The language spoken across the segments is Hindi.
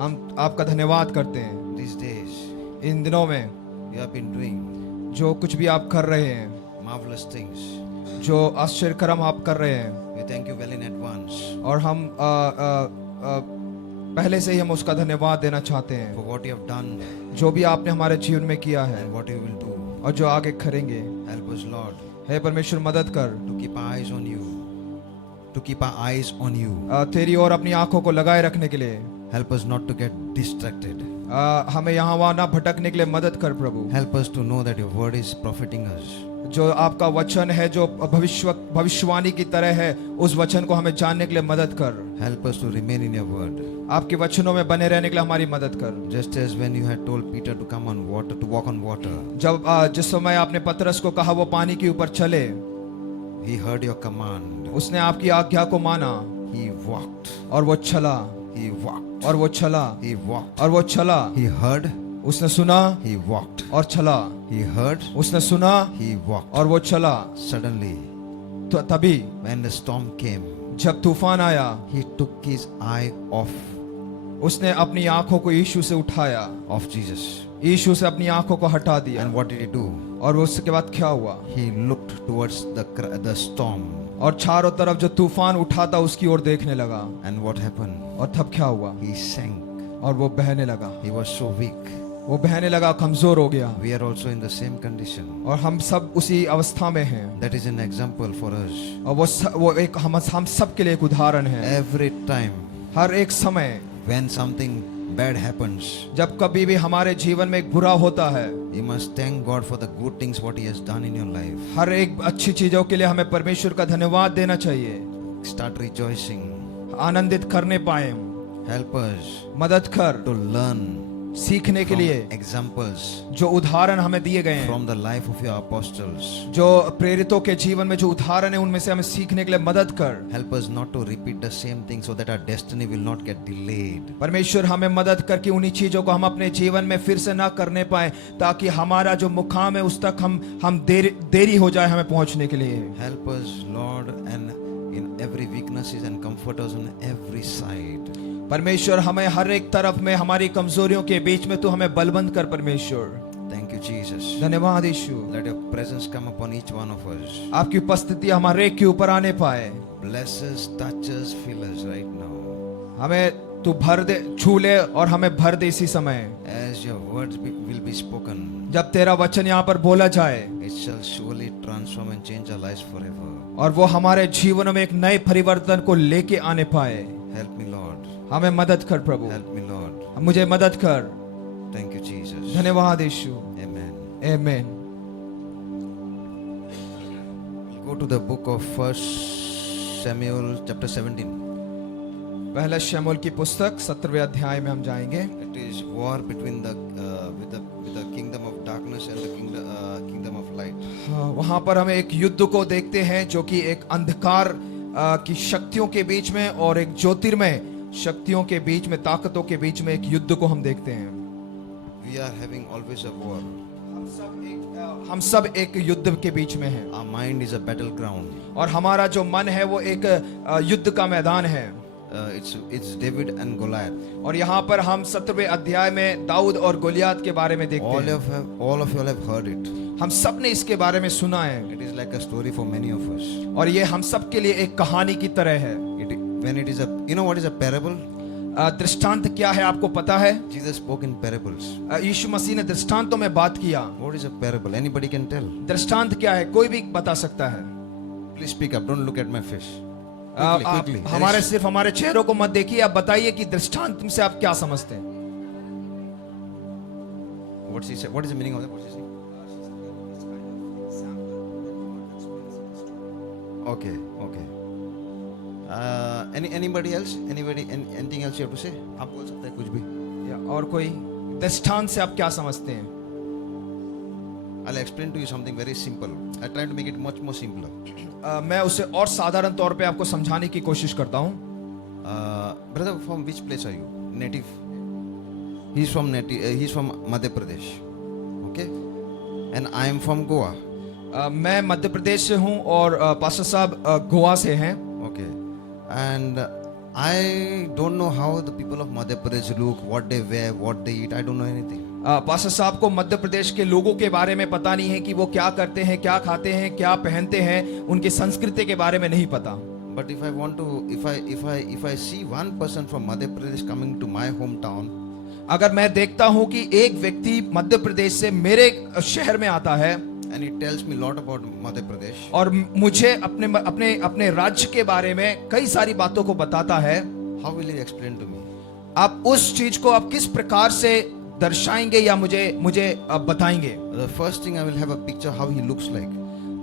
हम आपका धन्यवाद करते हैं these days. इन दिनों में You have been doing जो कुछ भी आप कर रहे हैं, marvelous things. जो आश्चर्य कर्म आप कर रहे हैं, We thank you well in advance और हम पहले से ही हम उसका धन्यवाद देना चाहते हैं for what you have done जो भी आपने हमारे जीवन में किया है and what you will do. और जो आगे करेंगे। Help us, Lord, हे परमेश्वर मदद कर, to keep our eyes on you. To keep our eyes on you. तेरी ओर अपनी आंखों को लगाए रखने के लिए। Help us not to get distracted. हमें यहाँ वहाँ ना भटकने के लिए मदद कर प्रभु। Help us to know that your word is profiting us. जो आपका वचन है जो भविष्यवाणी की तरह है, उस वचन को हमें जानने के लिए मदद कर। Help us to remain in your word. आपके वचनों में बने रहने के लिए हमारी मदद कर। Just as when you had told Peter to come on water, to walk on water, जब जिस समय आपने पतरस को कहा वो पानी के ऊपर चले, he heard your command. उसने आपकी आज्ञा को माना He walked. और वो चला, He walked. और वो चला, He walked. और वो चला। He heard. उसने सुना He walked. और चला। He heard. उसने सुना He walked. और वो चला। Suddenly, तो तभी when the storm came, जब तूफान आया, he took his eye off उसने अपनी आंखों को यीशु से उठाया, of Jesus. यीशु से अपनी आंखों को हटा दिया। And what did he do? और उसके बाद क्या हुआ? He looked towards the storm. और चारों तरफ जो तूफान उठा था उसकी ओर देखने लगा। And what happened? और तब क्या हुआ? He sank. और वो बहने लगा। He was so weak. वो बहने लगा, कमजोर हो गया। We are also in the same condition. और हम सब उसी अवस्था में हैं। That is an example for us. और वो एक हम सब के लिए एक उदाहरण है। Every time हर एक समय when something bad happens, जब कभी भी हमारे जीवन में एक बुरा होता है, you must thank God for the good things what He has done in your life. हर एक अच्छी चीजों के लिए हमें परमेश्वर का धन्यवाद देना चाहिए। Start rejoicing. आनंदित करने पाए। Help us मदद कर to learn सीखने के from लिए examples जो उदाहरण हमें दिए गए हैं, from the life of your apostles. जो प्रेरितों के जीवन में जो उदाहरण है उनमें से हमें सीखने के लिए मदद कर। Help us not to repeat the same thing so that our destiny will not get delayed. परमेश्वर हमें मदद कर कि उन्हीं चीजों को हम अपने जीवन में फिर से ना करने पाए, ताकि हमारा जो मुकाम है उस तक हम देरी हो जाए हमें पहुंचने के लिए। Help us, Lord, and in every weaknesses and comfort us on every side. परमेश्वर हमें हर एक तरफ में हमारी कमजोरियों के बीच में तू हमें बलवंत कर परमेश्वर। Thank you, Jesus. धन्यवाद यीशु। Let your presence come upon each one of us. आपकी उपस्थिति हमारे एक के ऊपर आने पाए। Bless us, touch us, fill us right now. हमें तू भर दे, छू ले और hमें भर दे इसी समय। As your words will be spoken, जब तेरा वचन यहाँ पर बोला जाए, it shall surely transform and change our lives forever. और वो हमारे जीवन में एक नए परिवर्तन को लेके आने पाए। Help me, Lord. हमें मदद कर प्रभु। Help me, Lord. मुझे मदद कर। Thank you, Jesus. धन्यवाद यीशु। Amen. आमीन। Go to the book of 1 Samuel chapter 17. पहला शमूएल की पुस्तक 17वें अध्याय में हम जाएंगे। It is war between with the kingdom of darkness and the kingdom of light. हाँ, वहाँ पर हमें एक युद्ध को देखते हैं जो कि एक अंधकार की शक्तियों के बीच में और एक ज्योतिर्मय शक्तियों के बीच में, ताकतों के बीच में एक युद्ध को हम देखते हैं। We are having always a war. हम सब एक युद्ध के बीच में हैं। Our mind is a battleground. और हमारा जो मन है वो एक युद्ध का मैदान है। It's David and Goliath. और यहाँ पर हम 17वें अध्याय में दाऊद और गोलियत के बारे में देखते हैं। All of you have heard it. हम सब ने इसके बारे में सुना है। It is like a story for many of us. और ये हम सब के लिए एक कहानी की तरह है। You know what is a parable? दृष्टांत क्या है आपको पता है? Jesus spoke in parables. यीशु मसीह ने दृष्टांतों में बात किया। What is a parable? Anybody can tell. दृष्टांत क्या है? कोई भी बता सकता है। Please speak up. Don't look at my face. Quickly. सिर्फ हमारे चेहरों को मत देखिए, आप बताइए कि दृष्टांत से आप क्या समझते हैं? What's he say? What is the meaning of that? What's he saying? Okay. Anybody else? Anything else you have to say? आप बोल सकते हैं कुछ भी। या और कोई दृष्टांत से आप क्या समझते हैं? I'll explain to you something very simple. I try to make it much more simpler. मैं उसे और साधारण तौर पे आपको समझाने की कोशिश करता हूँ। Brother, from which place are you? Native? He's from Madhya Pradesh. Okay? And I am from Goa. मैं मध्य प्रदेश से हूँ और पास्टर साहब गोवा से हैं। Okay. And I don't know how the people of Madhya Pradesh look, what they wear, what they eat. I don't know anything. Pastor साहब को मध्य प्रदेश के लोगों के बारे में पता नहीं है कि वो क्या करते हैं, क्या खाते हैं, क्या पहनते हैं, उनकी संस्कृति के बारे में नहीं पता। But if I want to, if I see one person from Madhya Pradesh coming to my hometown, अगर मैं देखता हूं कि एक व्यक्ति मध्य प्रदेश से मेरे शहर में आता है and he tells me a lot about Madhya Pradesh, और मुझे अपने अपने अपने राज्य के बारे में कई सारी बातों को बताता है, how will he explain to me? आप उस चीज को आप किस प्रकार से दर्शाएंगे या मुझे आप बताएंगे? The first thing I will have a picture how he looks like.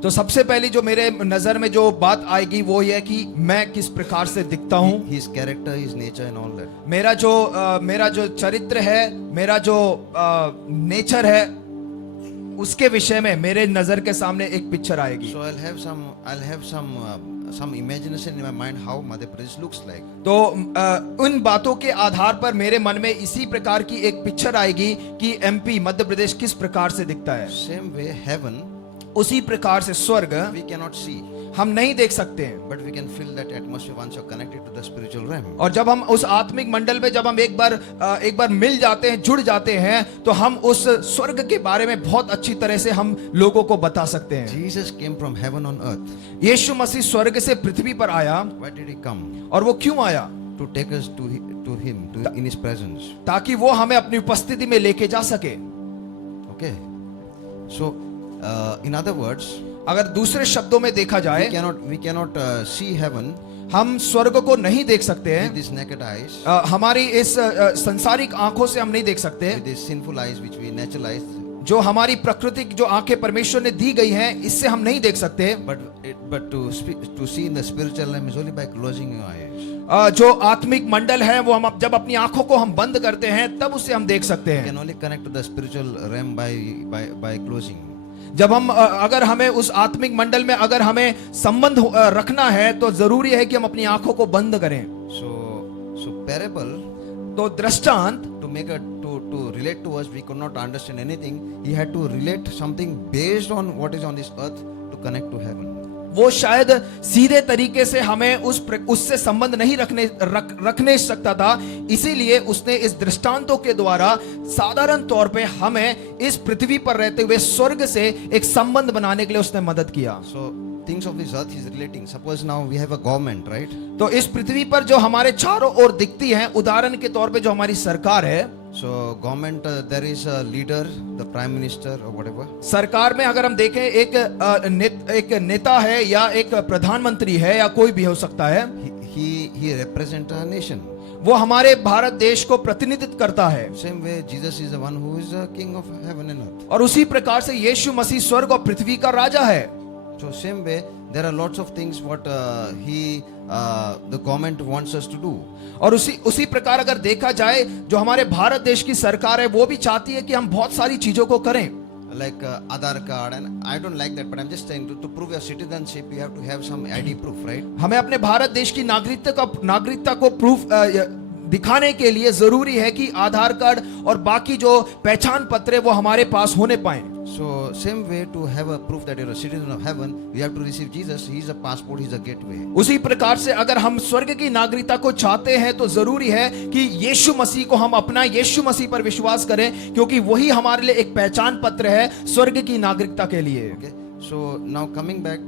तो सबसे पहली जो मेरे नजर में जो बात आएगी वो ये कि मैं किस प्रकार से दिखता हूँ, His character, his nature and all that. मेरा जो चरित्र है, मेरा जो नेचर है, उसके विषय में मेरे नजर के सामने एक पिक्चर आएगी। So I'll have some imagination in my mind how Madhya Pradesh looks like. तो उन बातों के आधार पर मेरे मन में इसी प्रकार की एक पिक्चर आएगी कि एमपी मध्य प्रदेश किस प्रकार से दिखता है। Same way, heaven उसी प्रकार से स्वर्ग we cannot see, हम नहीं देख सकते हैं, but we can feel that atmosphere once you're connected to the spiritual realm. और जब हम उस आत्मिक मंडल में जब हम एक बार मिल जाते हैं, जुड़ जाते हैं, तो हम उस स्वर्ग के बारे में बहुत अच्छी तरह से हम लोगों को बता सकते हैं। Jesus came from heaven on earth. यीशु मसीह स्वर्ग से पृथ्वी पर आया, Why did he come? और वो क्यों आया? To take us to him, in his presence. ताकि वो हमें अपनी उपस्थिति में लेके जा सके। Okay. So, in other words, अगर दूसरे शब्दों में देखा जाए, we cannot see heaven हम स्वर्ग को नहीं देख सकते हैं with these naked eyes, हमारी इस संसारिक आंखों से हम नहीं देख सकते, with these sinful eyes which we naturalized. जो हमारी प्राकृतिक जो आंखें परमेश्वर ने दी गई हैं, इससे हम नहीं देख सकते। But to see in the spiritual realm is only by closing your eyes. जो आत्मिक मंडल है वो हम जब अपनी आंखों को हम बंद करते हैं तब उसे हम देख सकते You हैं। can only connect to the spiritual realm by closing. जब हम अगर हमें उस आत्मिक मंडल में अगर हमें संबंध रखना है तो जरूरी है कि हम अपनी आंखों को बंद करें। So parable, तो दृष्टांत to relate to us, we could not understand anything. He had to relate something based on what is on this earth to connect to heaven. वो शायद सीधे तरीके से हमें उससे संबंध नहीं रखने सकता था, इसीलिए उसने इस दृष्टांतों के द्वारा साधारण तौर पे हमें इस पृथ्वी पर रहते हुए स्वर्ग से एक संबंध बनाने के लिए उसने मदद किया। So things of this earth is relating. Suppose now we have a government, right? तो इस पृथ्वी पर जो हमारे चारों ओर दिखती है, उदाहरण के तौर पे जो हमारी सरकार है, So government, there is a leader, the prime minister or whatever. सरकार में अगर हम देखें एक नेता है या एक प्रधानमंत्री है या कोई भी हो सकता है, He represents a nation. वो हमारे भारत देश को प्रतिनिधित्व करता है। Same way, Jesus is the one who is the king of heaven and earth. और उसी प्रकार से यीशु मसीह स्वर्ग और पृथ्वी का राजा है। So same way, there are lots of things what the government wants us to do. और उसी प्रकार अगर देखा जाए, जो हमारे भारत देश की सरकार है वो भी चाहती है कि हम बहुत सारी चीजों को करें, Like Aadhaar card, and I don't like that, but I'm just saying to prove your citizenship, you have to have some ID proof, right? हमें अपने भारत देश की नागरिकता को प्रूफ दिखाने के लिए जरूरी है कि आधार कार्ड और बाकी जो पहचान पत्र है वो हमारे पास होने पाए। So same way, to have a proof that you're a citizen of heaven, you have to receive Jesus. He's a passport, he's a gateway. उसी प्रकार से अगर हम स्वर्ग की नागरिकता को चाहते हैं तो जरूरी है कि यीशु मसीह को हम अपना यीशु मसीह पर विश्वास करें, क्योंकि वही हमारे लिए एक पहचान पत्र है स्वर्ग की नागरिकता के लिए। Okay. So now coming back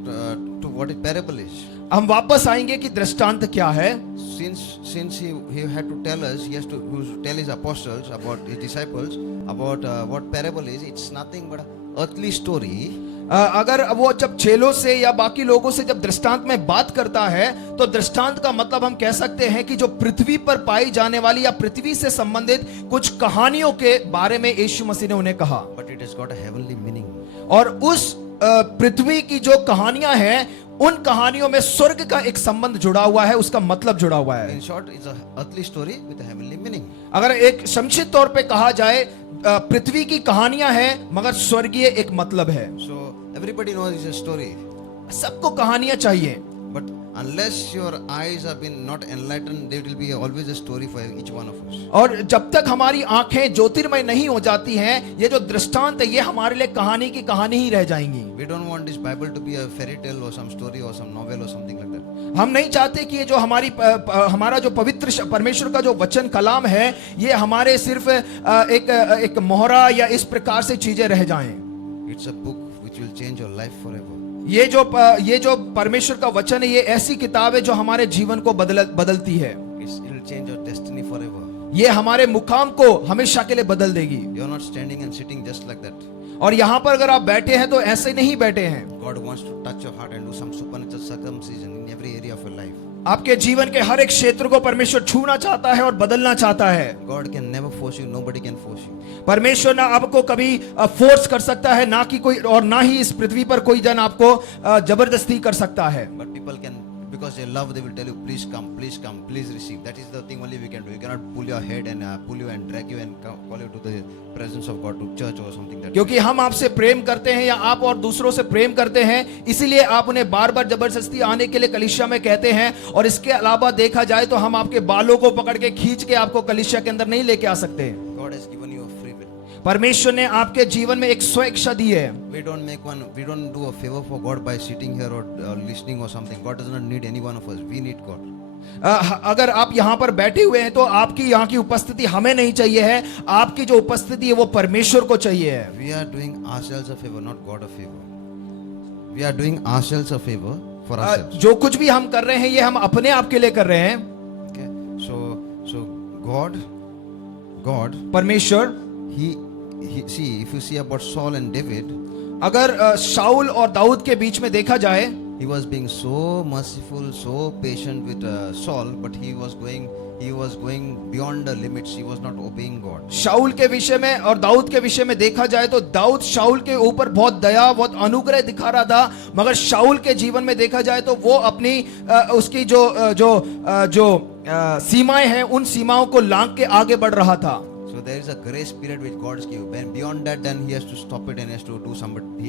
to what a parable is. हम वापस आएंगे कि दृष्टांत क्या है। Since he had to tell us, he has to tell his apostles about his disciples about what parable is. It's nothing but an earthly story. अगर वो जब चेलों से या बाकी लोगों से जब दृष्टांत में बात करता है तो दृष्टांत का मतलब हम कह सकते हैं कि जो पृथ्वी पर पाई जाने वाली या पृथ्वी से संबंधित कुछ कहानियों के बारे में यीशु मसीह ने उन्हें कहा। But it has got a heavenly meaning. और उस पृथ्वी की जो कहानियां हैं उन कहानियों में स्वर्ग का एक संबंध जुड़ा हुआ है, उसका मतलब जुड़ा हुआ है। In short, it's a earthly story with a heavenly meaning. अगर एक संक्षिप्त तौर पे कहा जाए, पृथ्वी की कहानियां हैं मगर स्वर्गीय एक मतलब है। So everybody knows it's a story. सबको कहानियां चाहिए, But unless your eyes have been not enlightened, there will be always a story for each one of us. और जब तक हमारी आंखें ज्योतिर्मय नहीं हो जाती हैं, ये जो दृष्टांत है ये हमारे लिए कहानी की कहानी ही रह जाएंगी। We don't want this Bible to be a fairy tale or some story or some novel or something like that. हम नहीं चाहते कि ये जो हमारा जो पवित्र परमेश्वर का जो वचन कलाम है, ये हमारे सिर्फ एक मोहरा या इस प्रकार से चीजें रह जाएं। It's a book which will change your life forever. ये जो परमेश्वर का वचन है, ये ऐसी किताब है जो हमारे जीवन को बदलती है। It will change your destiny forever. ये हमारे मुकाम को हमेशा के लिए बदल देगी। You're not standing and sitting just like that. और यहाँ पर अगर आप बैठे हैं तो ऐसे नहीं बैठे हैं। God wants to touch your heart and do some supernatural circumcision in every area of your life. आपके जीवन के हर एक क्षेत्र को परमेश्वर छूना चाहता है और बदलना चाहता है। God can never force you. Nobody can force you. परमेश्वर ना आपको कभी फोर्स कर सकता है, ना कि कोई, और ना ही इस पृथ्वी पर कोई जन आपको जबरदस्ती कर सकता है। But people can, because they love, they will tell you, please come, please receive. That is the thing only we can do. You cannot pull your head and pull you and drag you and call you to the presence of God, to church or something. That क्योंकि हम आपसे प्रेम करते हैं या आप और दूसरों से प्रेम करते हैं, इसीलिए आप उन्हें बार बार जबरदस्ती आने के लिए कलीसिया में कहते हैं। और इसके अलावा देखा जाए तो हम आपके बालों को पकड़ के खींच के आपको कलीसिया के अंदर नहीं लेके आ सकते। God has given you a free will. परमेश्वर ने आपके जीवन में एक स्वेच्छा दी है। We don't do a favor for God by sitting here or listening or something. God does not need any one of us. We need God. अगर आप यहाँ पर बैठे हुए हैं तो आपकी यहाँ की उपस्थिति हमें नहीं चाहिए है, आपकी जो उपस्थिति है वो परमेश्वर को चाहिए है। We are doing ourselves a favor, not God a favor. We are doing ourselves a favor for ourselves. जो कुछ भी हम कर रहे हैं ये हम अपने आप के लिए कर रहे हैं। Okay. So God, परमेश्वर, he see, if you see about Saul and David, अगर शाऊल और दाऊद के बीच में देखा जाए, he was being so merciful, so patient with Saul, but he was going beyond the limits. He was not obeying God. शाऊल के विषय में और दाऊद के विषय में देखा जाए तो दाऊद शाऊल के ऊपर बहुत दया, बहुत अनुग्रह दिखा रहा था, मगर शाऊल के जीवन में देखा जाए तो वो अपनी उसकी जो सीमाएं हैं, उन सीमाओं को लांघ के आगे बढ़ रहा था। So there is a grace period which God has given. When beyond that, then he has to stop it and he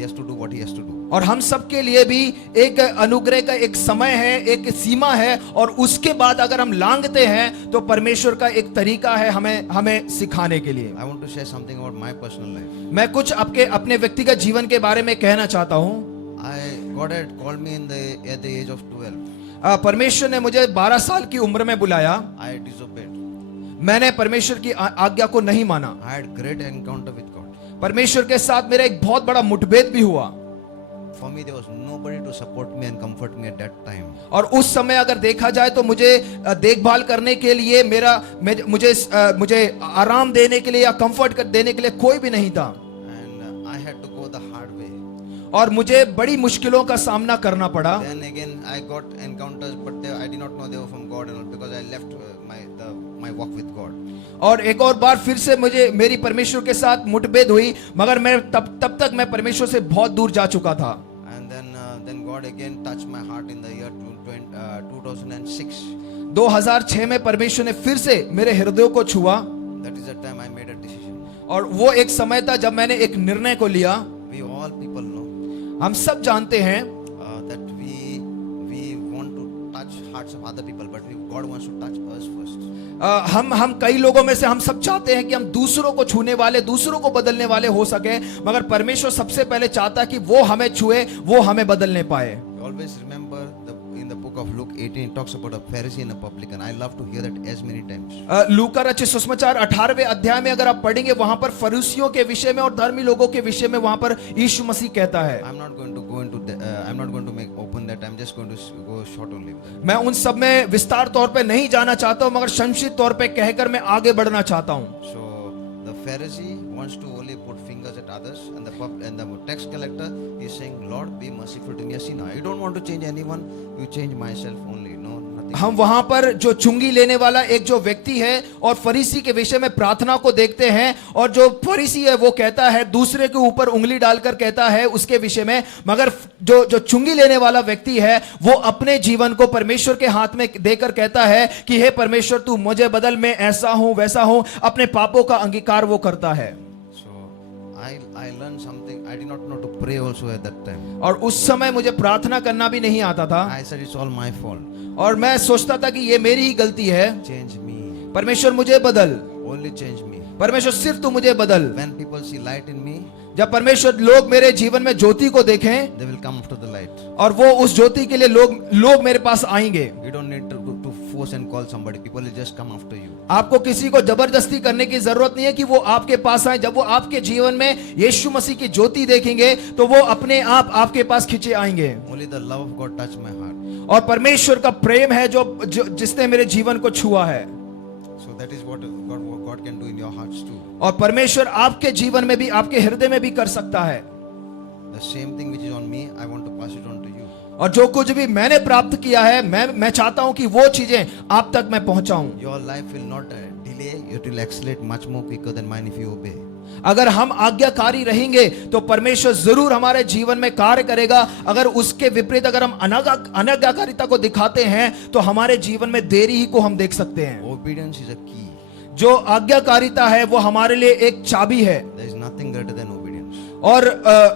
has to do what he has to do. और हम सब के लिए भी एक अनुग्रह का एक समय है, एक सीमा है, और उसके बाद अगर हम लांघते हैं तो परमेश्वर का एक तरीका है हमें सिखाने के लिए। I want to share something about my personal life. मैं कुछ अपने व्यक्तिगत जीवन के बारे में कहना चाहता हूँ। God had called me at the age of 12. परमेश्वर ने मुझे 12 साल की उम्र में बुलाया। I disobeyed. मैंने परमेश्वर की आज्ञा को नहीं माना। I had great encounter with God. परमेश्वर के साथ मेरा एक बहुत बड़ा मुठभेद भी हुआ। For me, there was nobody to support me and comfort me at that time. और उस समय अगर देखा जाए तो मुझे देखभाल करने के लिए मुझे आराम देने के लिए या कंफर्ट देने के लिए कोई भी नहीं था। And I had to go the hard way. और मुझे बड़ी मुश्किलों का सामना करना पड़ा। Then again, I got encounters, but I did not know they were from God, and because I left my walk with God. और एक और बार फिर से मेरी परमेश्वर के साथ मुठभेद हुई, मगर मैं तब तक मैं परमेश्वर से बहुत दूर जा चुका था। And then God again touched my heart in the year 2006. 2006 में परमेश्वर ने फिर से मेरे हृदय को छुआ। That is the time I made a decision. और वो एक समय था जब मैंने एक निर्णय को लिया। We all people know हम सब जानते हैं that we want to touch hearts of other people, but God wants to touch us first. हम कई लोगों में से हम सब चाहते हैं कि हम दूसरों को छूने वाले, दूसरों को बदलने वाले हो सके, मगर परमेश्वर सबसे पहले चाहता है कि वो हमें छुए, वो हमें बदलने पाए। Always remember in the book of Luke 18 it talks about a Pharisee and a publican. I love to hear that as many times. लूका रचित सुसमाचार 18वें अध्याय में अगर आप पढ़ेंगे, वहां पर फरीसियों के विषय में और धर्मी लोगों के विषय में वहां पर यीशु मसीह कहता है। I'm not going to open that. I'm just going to go short only. मैं उन सब में विस्तार तौर पे नहीं जाना चाहता हूं, मगर संक्षिप्त तौर पे कहकर मैं आगे बढ़ना चाहता हूं। So the Pharisee wants to only put fingers at others, and the tax collector is saying, Lord, be merciful to me, a sinner. I don't want to change anyone. You change myself only. No, nothing. हम वहां पर जो चुंगी लेने वाला एक जो व्यक्ति है और फरीसी के विषय में प्रार्थना को देखते हैं, और जो फरीसी है वो कहता है, दूसरे के ऊपर उंगली डालकर कहता है उसके विषय में, मगर जो चुंगी लेने वाला व्यक्ति है वो अपने जीवन को परमेश्वर के हाथ में देकर कहता है कि हे परमेश्वर, तू मुझे बदल, मैं ऐसा हूं वैसा हूं, अपने पापों का अंगीकार वो करता है। I learned something. I did not know to pray also at that time. और उस समय मुझे प्रार्थना करना भी नहीं आता था। I said it's all my fault. और मैं सोचता था कि ये मेरी ही गलती है। Change me. परमेश्वर मुझे बदल, Only change me. परमेश्वर सिर्फ तू मुझे बदल। When people see light in me, जब परमेश्वर लोग मेरे जीवन में ज्योति को देखें they will come after the light. और वो उस ज्योति के लिए लोग मेरे पास आएंगे। You don't need to force and call somebody. People will just come after you. आपको किसी को जबरदस्ती करने की जरूरत नहीं है कि वो आपके पास आए। जब वो आपके जीवन में यीशु मसीह की ज्योति देखेंगे तो वो अपने आप आपके पास खींचे आएंगे। Only the love of God touched my heart. और परमेश्वर का प्रेम है जिसने मेरे जीवन को छुआ है। So that is what God can do in your hearts too. और परमेश्वर आपके जीवन में भी, आपके हृदय में भी कर सकता है। The same thing which is on me, I want to pass it on to you. और जो कुछ भी मैंने प्राप्त किया है, मैं चाहता हूं कि वो चीजें आप तक मैं पहुंचाऊं। Your life will not delay, it will accelerate much more quicker than mine if you obey. अगर हम आज्ञाकारी रहेंगे तो परमेश्वर जरूर हमारे जीवन में कार्य करेगा। अगर उसके विपरीत अगर हम अनाज्ञाकारिता को दिखाते हैं तो हमारे जीवन में देरी ही को हम देख सकते हैं। Obedience is a key. जो आज्ञाकारिता है वो हमारे लिए एक चाबी है। There is nothing greater than obedience. और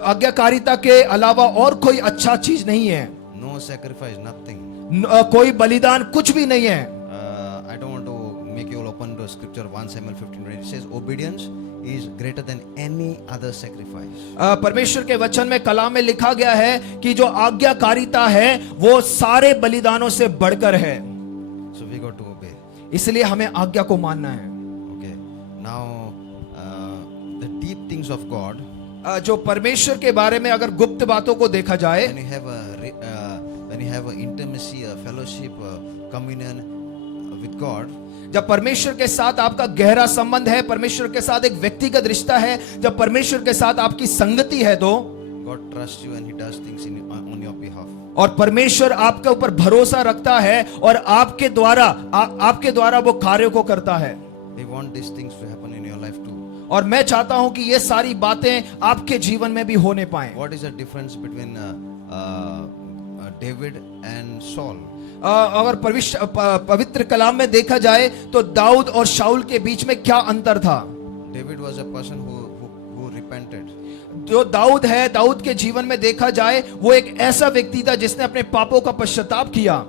आज्ञाकारिता के अलावा और कोई अच्छा चीज नहीं है। No sacrifice, nothing. कोई बलिदान कुछ भी नहीं है। I don't want to make you all open to scripture 1 Samuel 15. It says obedience is greater than any other sacrifice. परमेश्वर के वचन में कलाम में लिखा गया है कि जो आज्ञाकारिता है वो सारे बलिदानों से बढ़कर है। So we got to obey. इसलिए हमें आज्ञा को मानना है। Okay. Now the deep things of God. जो परमेश्वर के बारे में अगर गुप्त बातों को देखा जाए, When you have a intimacy, a fellowship, a communion with God, जब परमेश्वर के साथ आपका गहरा संबंध है, परमेश्वर के साथ एक व्यक्तिगत रिश्ता है, जब परमेश्वर के साथ आपकी संगति है तो God trusts you and He does things on your behalf. और परमेश्वर आपके ऊपर भरोसा रखता है और आपके द्वारा वो कार्यों को करता है। He wants these things to happen in your life too. और मैं चाहता हूं कि ये सारी बातें आपके जीवन में भी होने पाए। What is the difference between David and Saul? अगर पवित्र कलाम में देखा जाए तो दाऊद और शाऊल के बीच में क्या अंतर था? David was a person who repented. जो दाऊद है, दाऊद के जीवन में देखा जाए वो एक ऐसा व्यक्ति था जिसने अपने पापों का पश्चाताप किया।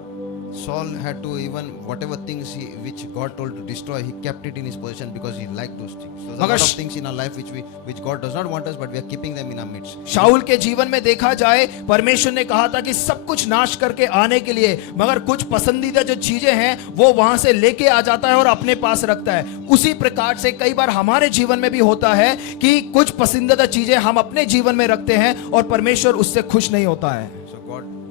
Saul had to, even whatever things which God told to destroy, he kept it in his possession because he liked those things. So there's a lot of things in our life which God does not want us, but we are keeping them in our midst. शाऊल के जीवन में देखा जाए परमेश्वर ने कहा था कि सब कुछ नाश करके आने के लिए, मगर कुछ पसंदीदा जो चीजें हैं वो वहां से लेके आ जाता है और अपने पास रखता है। उसी प्रकार से कई बार हमारे जीवन में भी होता है कि कुछ पसंदीदा चीजें हम अपने जीवन में रखते हैं और परमेश्वर उससे खुश नहीं होता है। So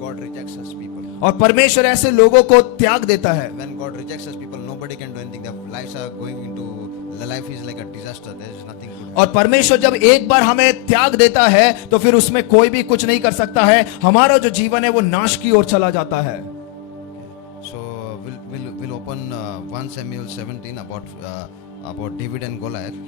God rejects us people. और परमेश्वर ऐसे लोगों को त्याग देता है। When God rejects us people, nobody can do anything. Their lives are going into, the life is like a disaster. There is nothing good. और परमेश्वर जब एक बार हमें त्याग देता है तो फिर उसमें कोई भी कुछ नहीं कर सकता है। हमारा जो जीवन है वो नाश की ओर चला जाता है। So we'll open 1 Samuel 17 about David and Goliath.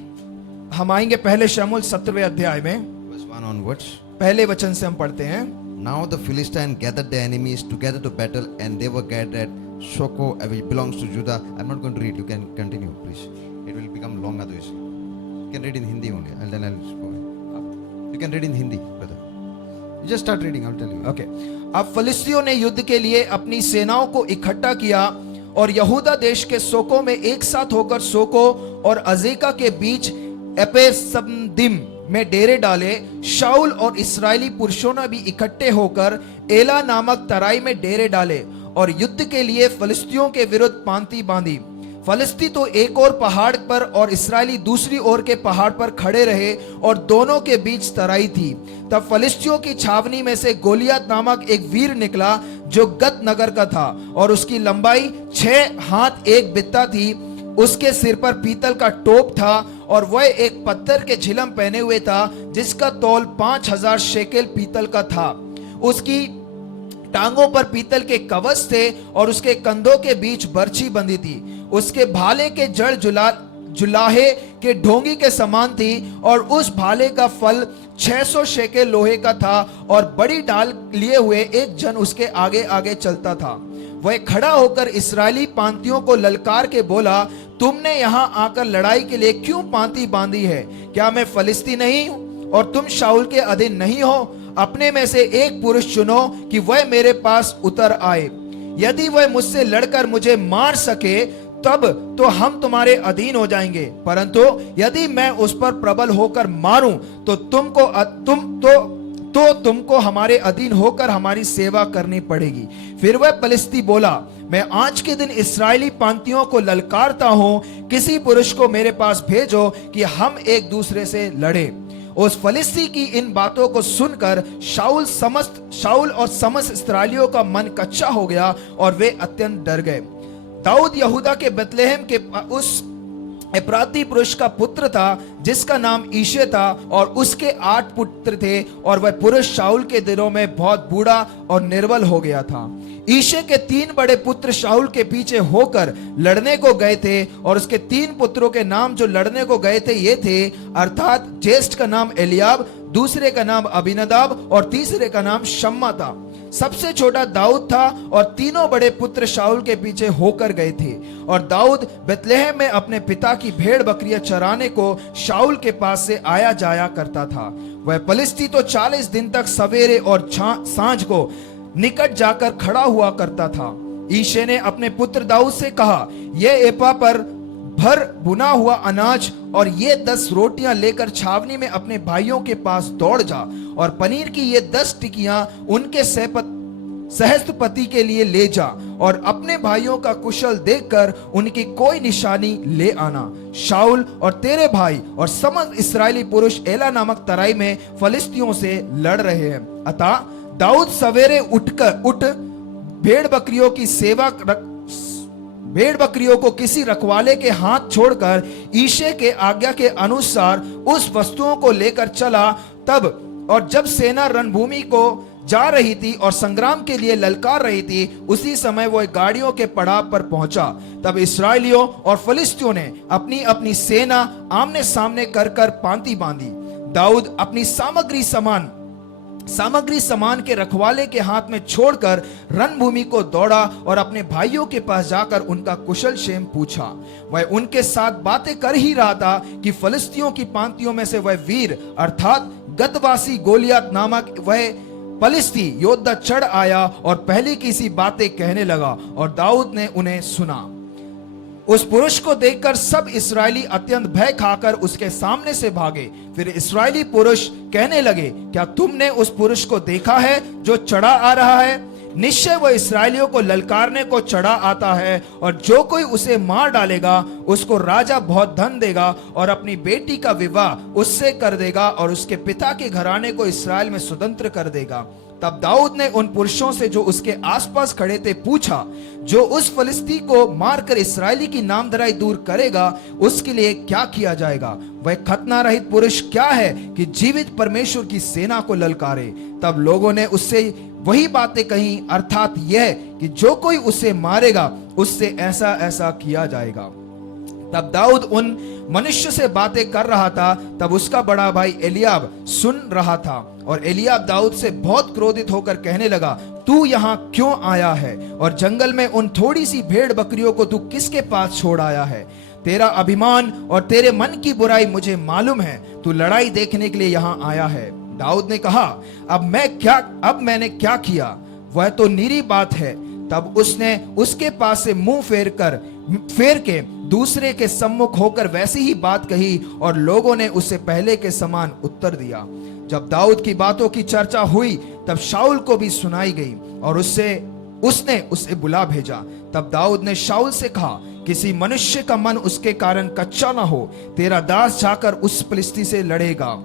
हम आएंगे पहले शमूएल 17वें अध्याय में, Verse 1 onwards. पहले वचन से हम पढ़ते हैं। Now the Philistines gathered their enemies together to battle, and they were gathered at Shoko, which belongs to Judah. I'm not going to read. You can continue, please. It will become long otherwise. You can read in Hindi only. And then I'll go. You can read in Hindi, brother. You just start reading. I'll tell you. Okay. अब फिलिस्तियों ने युद्ध के लिए अपनी सेनाओं को इकट्ठा किया और यहूदा देश के सोको में एक साथ होकर सोको और अजेका के बीच एपेसद्दीम में डेरे डाले। शाऊल और इस्राएली पुरुषों ने भी इकट्ठे होकर एला नामक तराई में डेरे डाले और युद्ध के लिए फिलिस्तियों के विरुद्ध पांति बांधी। फिलिस्ती तो एक और पहाड़ पर और इस्राएली दूसरी ओर के पहाड़ पर खड़े रहे और दोनों के बीच तराई थी। तब फिलिस्तियों की छावनी में से गोलियत नामक एक वीर निकला जो गत नगर का था और उसकी लंबाई 6 हाथ 1 बित्ता थी। उसके सिर पर पीतल का टोप था और वह एक पत्थर के झिलम पहने हुए था जिसका तौल 5000 शेकेल पीतल का था। उसकी टांगों पर पीतल के कवच थे और उसके कंधों के बीच बर्छी बंधी थी। उसके भाले के जड़ जुलाहे के ढोंगी के समान थी और उस भाले का फल 600 शेकेल लोहे का था और बड़ी ढाल लिए हुए एक जन उसके आगे आगे चलता था। वह खड़ा होकर इस्राएली पांतियों को ललकार के बोला, तुमने यहाँ आकर लड़ाई के लिए क्यों पांति बांधी है? क्या मैं फलिस्ती नहीं हूँ और तुम शाऊल के अधीन नहीं हो? अपने में से एक पुरुष चुनो कि वह मेरे पास उतर आए। यदि वह मुझसे लड़कर मुझे मार सके तब तो हम तुम्हारे अधीन हो जाएंगे, परंतु यदि मैं उस पर प्रबल होकर मारूं तो तुमको हमारे अधीन होकर हमारी सेवा करनी पड़ेगी। फिर वह पलिस्ती बोला, मैं आज के दिन इस्राएली पांतियों को ललकारता हूं, किसी पुरुष को मेरे पास भेजो कि हम एक दूसरे से लड़े। उस फलिस्ती की इन बातों को सुनकर शाऊल और समस्त इस्राएलियों का मन कच्चा हो गया और वे अत्यंत डर गए। दाऊद यहूदा के बेतलेहम के उस एप्राती पुरुष का पुत्र था जिसका नाम ईशे था, और उसके 8 पुत्र थे, और वह पुरुष शाऊल के दिनों में बहुत बूढ़ा और निर्बल हो गया था। ईशे के 3 बड़े पुत्र शाऊल के पीछे होकर लड़ने को गए थे, और उसके 3 पुत्रों के नाम जो लड़ने को गए थे ये थे, अर्थात ज्येष्ठ का नाम एलियाब, दूसरे का नाम अबीनदाब और तीसरे का नाम शम्मा था। सबसे छोटा दाऊद था, और तीनों बड़े पुत्र शाऊल के पीछे होकर गए थे। और दाऊद बेतलेहम में अपने पिता की भेड़ बकरियां चराने को शाऊल के पास से आया जाया करता था। वह पलिस्ती तो 40 दिन तक सवेरे और सांझ को निकट जाकर खड़ा हुआ करता था। ईशे ने अपने पुत्र दाऊद से कहा, यह एपा पर भर बुना हुआ अनाज और ये 10 रोटियां लेकर छावनी में अपने भाइयों के पास दौड़ जा, और पनीर की ये 10 टिकियां उनके सहस्त्रपति के लिए ले जा, और अपने भाइयों का कुशल देखकर उनकी कोई निशानी ले आना। शाऊल और तेरे भाई और समस्त इस्राएली पुरुष एला नामक तराई में फलिस्तियों से लड़ रहे हैं। अतः दाऊद सवेरे उठ भेड़ बकरियों को किसी रखवाले के हाथ छोड़कर ईशे के आज्ञा के अनुसार उस वस्तुओं को लेकर चला। तब और जब सेना रणभूमि को जा रही थी और संग्राम के लिए ललकार रही थी, उसी समय वो गाड़ियों के पड़ाव पर पहुंचा। तब इस्राएलियों और फलिस्तियों ने अपनी अपनी सेना आमने सामने कर पांति बांधी। दाऊद अपनी सामग्री समान के रखवाले के हाथ में छोड़कर रणभूमि को दौड़ा और अपने भाइयों के पास जाकर उनका कुशल क्षेम पूछा। वह उनके साथ बातें कर ही रहा था कि फलिस्तियों की पांतियों में से वह वीर अर्थात गतवासी गोलियत नामक वह फलिस्ती योद्धा चढ़ आया और पहले की सी बातें कहने लगा, और दाऊद ने उन्हें सुना। उस पुरुष को देखकर सब इस्राएली अत्यंत भय खाकर उसके सामने से भागे। फिर इस्राएली पुरुष कहने लगे, क्या तुमने उस पुरुष को देखा है जो चढ़ा आ रहा है? निश्चय वह इस्राएलियों को ललकारने को चढ़ा आता है, और जो कोई उसे मार डालेगा उसको राजा बहुत धन देगा, और अपनी बेटी का विवाह उससे कर देगा, और उसके पिता के घराने को इस्राएल में स्वतंत्र कर देगा। तब दाऊद ने उन पुरुषों से जो उसके आसपास खड़े थे पूछा, जो उस फलिस्ती को मारकर इस्राएली की नामधराई दूर करेगा उसके लिए क्या किया जाएगा? वह खतना रहित पुरुष क्या है कि जीवित परमेश्वर की सेना को ललकारे? तब लोगों ने उससे वही बातें कही, अर्थात यह कि जो कोई उसे मारेगा उससे ऐसा ऐसा किया जाएगा। तब दाऊद उन मनुष्य से बातें कर रहा था, तब उसका बड़ा भाई एलियाब सुन रहा था, और एलियाब दाऊद से बहुत क्रोधित होकर कहने लगा, तू यहाँ क्यों आया है? और जंगल में उन थोड़ी सी भेड़ बकरियों को तू किसके पास छोड़ आया है? तेरा अभिमान और तेरे मन की बुराई मुझे मालूम है, तू लड़ाई देखने के लिए यहाँ आया है। दाऊद ने कहा, अब मैंने क्या किया? वह तो निरी बात है। तब उसने उसके पास से मुंह फेर के दूसरे के सम्मुख होकर वैसी ही बात कही, और लोगों ने उससे पहले के समान उत्तर दिया। जब दाऊद की बातों की चर्चा हुई तब शाऊल को भी सुनाई गई, और उसने उसे बुला भेजा। तब दाऊद ने शाऊल से कहा, किसी मनुष्य का मन उसके कारण कच्चा ना हो, तेरा दास जाकर उस फलिस्ती से लड़ेगा।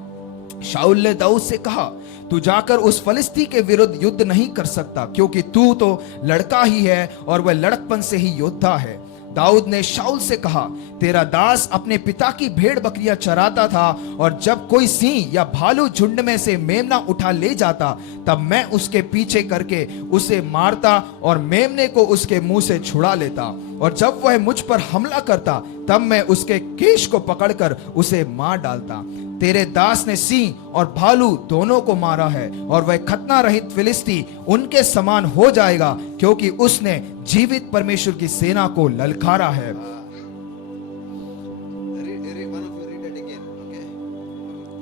शाऊल ने दाऊद से कहा, तू जाकर उस फलिस्ती के विरुद्ध युद्ध नहीं कर सकता, क्योंकि तू तो लड़का ही है और वह लड़कपन से ही योद्धा है। दाऊद ने शाऊल से कहा, तेरा दास अपने पिता की भेड़ बकरियां चराता था, और जब कोई सिंह या भालू झुंड में से मेमना उठा ले जाता तब मैं उसके पीछे करके उसे मारता और मेमने को उसके मुंह से छुड़ा लेता, और जब वह मुझ पर हमला करता तब मैं उसके केश को पकड़कर उसे मार डालता। तेरे दास ने सिंह और भालू दोनों को मारा है, और वह खतना रहित फिलिस्ती उनके समान हो जाएगा, क्योंकि उसने जीवित परमेश्वर की सेना को ललकारा है।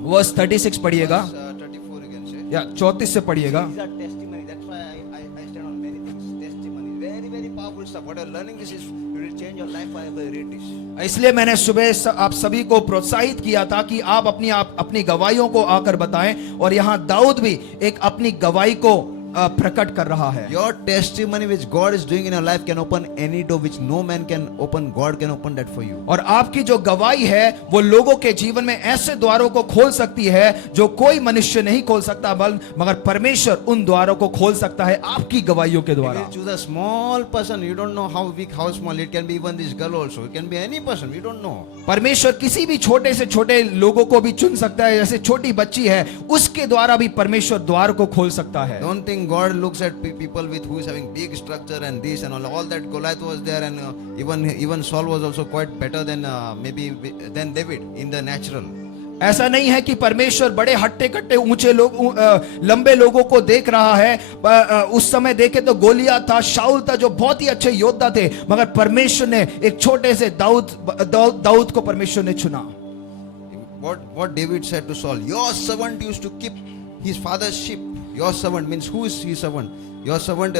वर्स 36 पढ़िएगा, या 34 से पढ़िएगा। powerful stuff. What you're learning this is, it will change your life forever. Read this. इसलिए मैंने सुबह आप सभी को प्रोत्साहित किया था कि आप अपनी गवाहियों को आकर बताएं, और यहाँ दाऊद भी एक अपनी गवाही को प्रकट कर रहा है। Your testimony which God is doing in your life can open any door which no man can open. God can open that for you. और आपकी जो गवाही है वो लोगों के जीवन में ऐसे द्वारों को खोल सकती है जो कोई मनुष्य नहीं खोल सकता, मगर परमेश्वर उन द्वारों को खोल सकता है आपकी गवाहियों के If द्वारा। you choose a small person, you don't know how weak, how small. It can be even this girl also. It can be any person. We don't know. परमेश्वर किसी भी छोटे से छोटे लोगों को भी चुन सकता है, जैसे छोटी बच्ची है उसके द्वारा भी परमेश्वर द्वार को खोल सकता है। Don't think God looks at people with who is having big structure and this and all that. Goliath was there, and even Saul was also quite better than than David in the natural. ऐसा नहीं है कि परमेश्वर बड़े हट्टे कट्टे ऊंचे लंबे लोगों को देख रहा है। उस समय देखे तो गोलियत था, शाऊल था, जो बहुत ही अच्छे योद्धा थे, मगर परमेश्वर ने एक छोटे से दाऊद को परमेश्वर ने चुना। What David said to Saul, your servant used to keep his father's sheep. Your servant means who is his servant? Your servant,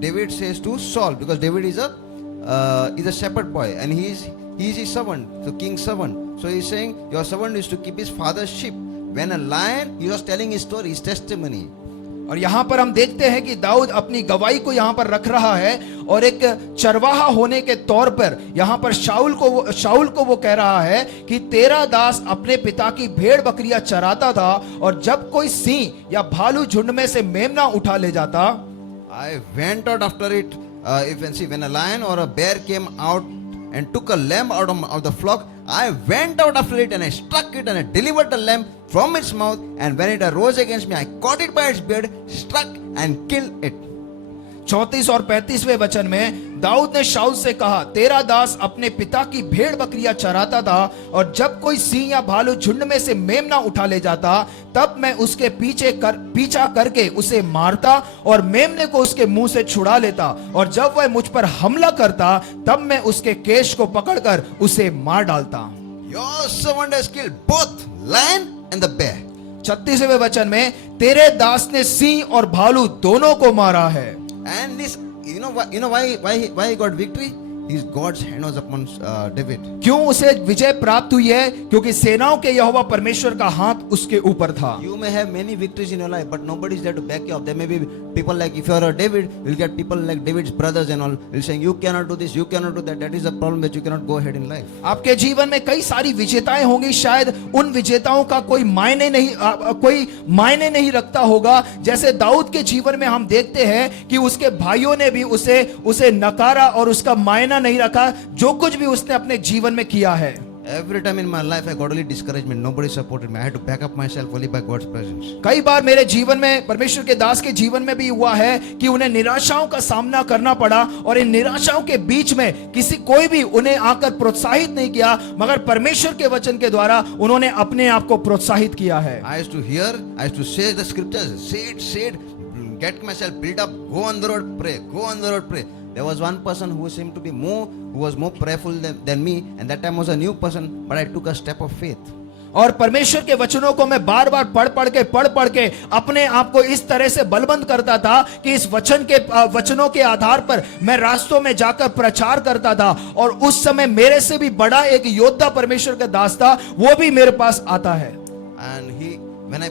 David says to Saul, because David is a shepherd boy, and he is his servant, the king's servant. So he's saying, your servant used to keep his father's sheep. When a lion, he was telling his story, his testimony. और यहाँ पर हम देखते हैं कि दाऊद अपनी गवाही को यहाँ पर रख रहा है, और एक चरवाहा होने के तौर पर यहाँ पर शाऊल को वो कह रहा है कि तेरा दास अपने पिता की भेड़ बकरियां चराता था, और जब कोई सिंह या भालू झुंड में से मेमना उठा ले जाता, I went out after it. When a lion or a bear came out and took a lamb out of the flock, I went out after it and I struck it and I delivered the lamb from its mouth, and when it arose against me, I caught it by its beard, struck and killed it. 34 और 35वें वचन में दाऊद ने शाऊल से कहा, तेरा दास अपने पिता की भेड़ बकरियां चराता था, और जब कोई सिंह या भालू झुंड में से मेमना उठा ले जाता, तब मैं उसके पीछा करके उसे मारता और मेमने को उसके मुंह से छुड़ा लेता, और जब वह मुझ पर हमला करता तब मैं उसके केश को पकड़कर उसे मार डालता। Your servant has killed both lion and the bear. 36वें वचन में तेरे दास ने सिंह और भालू दोनों को मारा है। And this, you know why he got victory? His God's hand was upon David. क्यों उसे विजय प्राप्त हुई है? क्योंकि सेनाओं के यहोवा परमेश्वर का हाथ उसके ऊपर था। You may have many victories in your life, but nobody is there to back you up. There may be people like, if you are a David, you'll get people like David's brothers and all. They'll saying, you cannot do this, you cannot do that. That is the problem, that you cannot go ahead in life. आपके जीवन में कई सारी विजेताएं होंगी, शायद उन विजेताओं का कोई मायने नहीं रखता होगा। जैसे दाऊद के जीवन में हम देखते हैं कि उसके भाइयों ने भी उसे नकारा और उसका मायना नहीं रखा जो कुछ भी उसने अपने जीवन में किया है। Every time in my life I got only discouragement. Nobody supported me. I had to back up myself only by God's presence. कई बार मेरे जीवन में, परमेश्वर के दास के जीवन में भी हुआ है कि उन्हें निराशाओं का सामना करना पड़ा, और इन निराशाओं के बीच में कोई भी उन्हें आकर प्रोत्साहित नहीं किया, मगर परमेश्वर के वचन के द्वारा उन्होंने अपने आप को प्रोत्साहित किया है। I used to hear, I used to say the scriptures, say it, get myself built up, go on the road, pray. There was one person who seemed to be who was more prayerful than me, and that time was a new person, but I took a step of faith. और परमेश्वर के वचनों को मैं बार बार पढ़ के अपने आप को इस तरह से बलबंद करता था कि इस वचनों के आधार पर मैं रास्तों में जाकर प्रचार करता था, और उस समय मेरे से भी बड़ा एक योद्धा परमेश्वर का दास था, वो भी मेरे पास आता है। And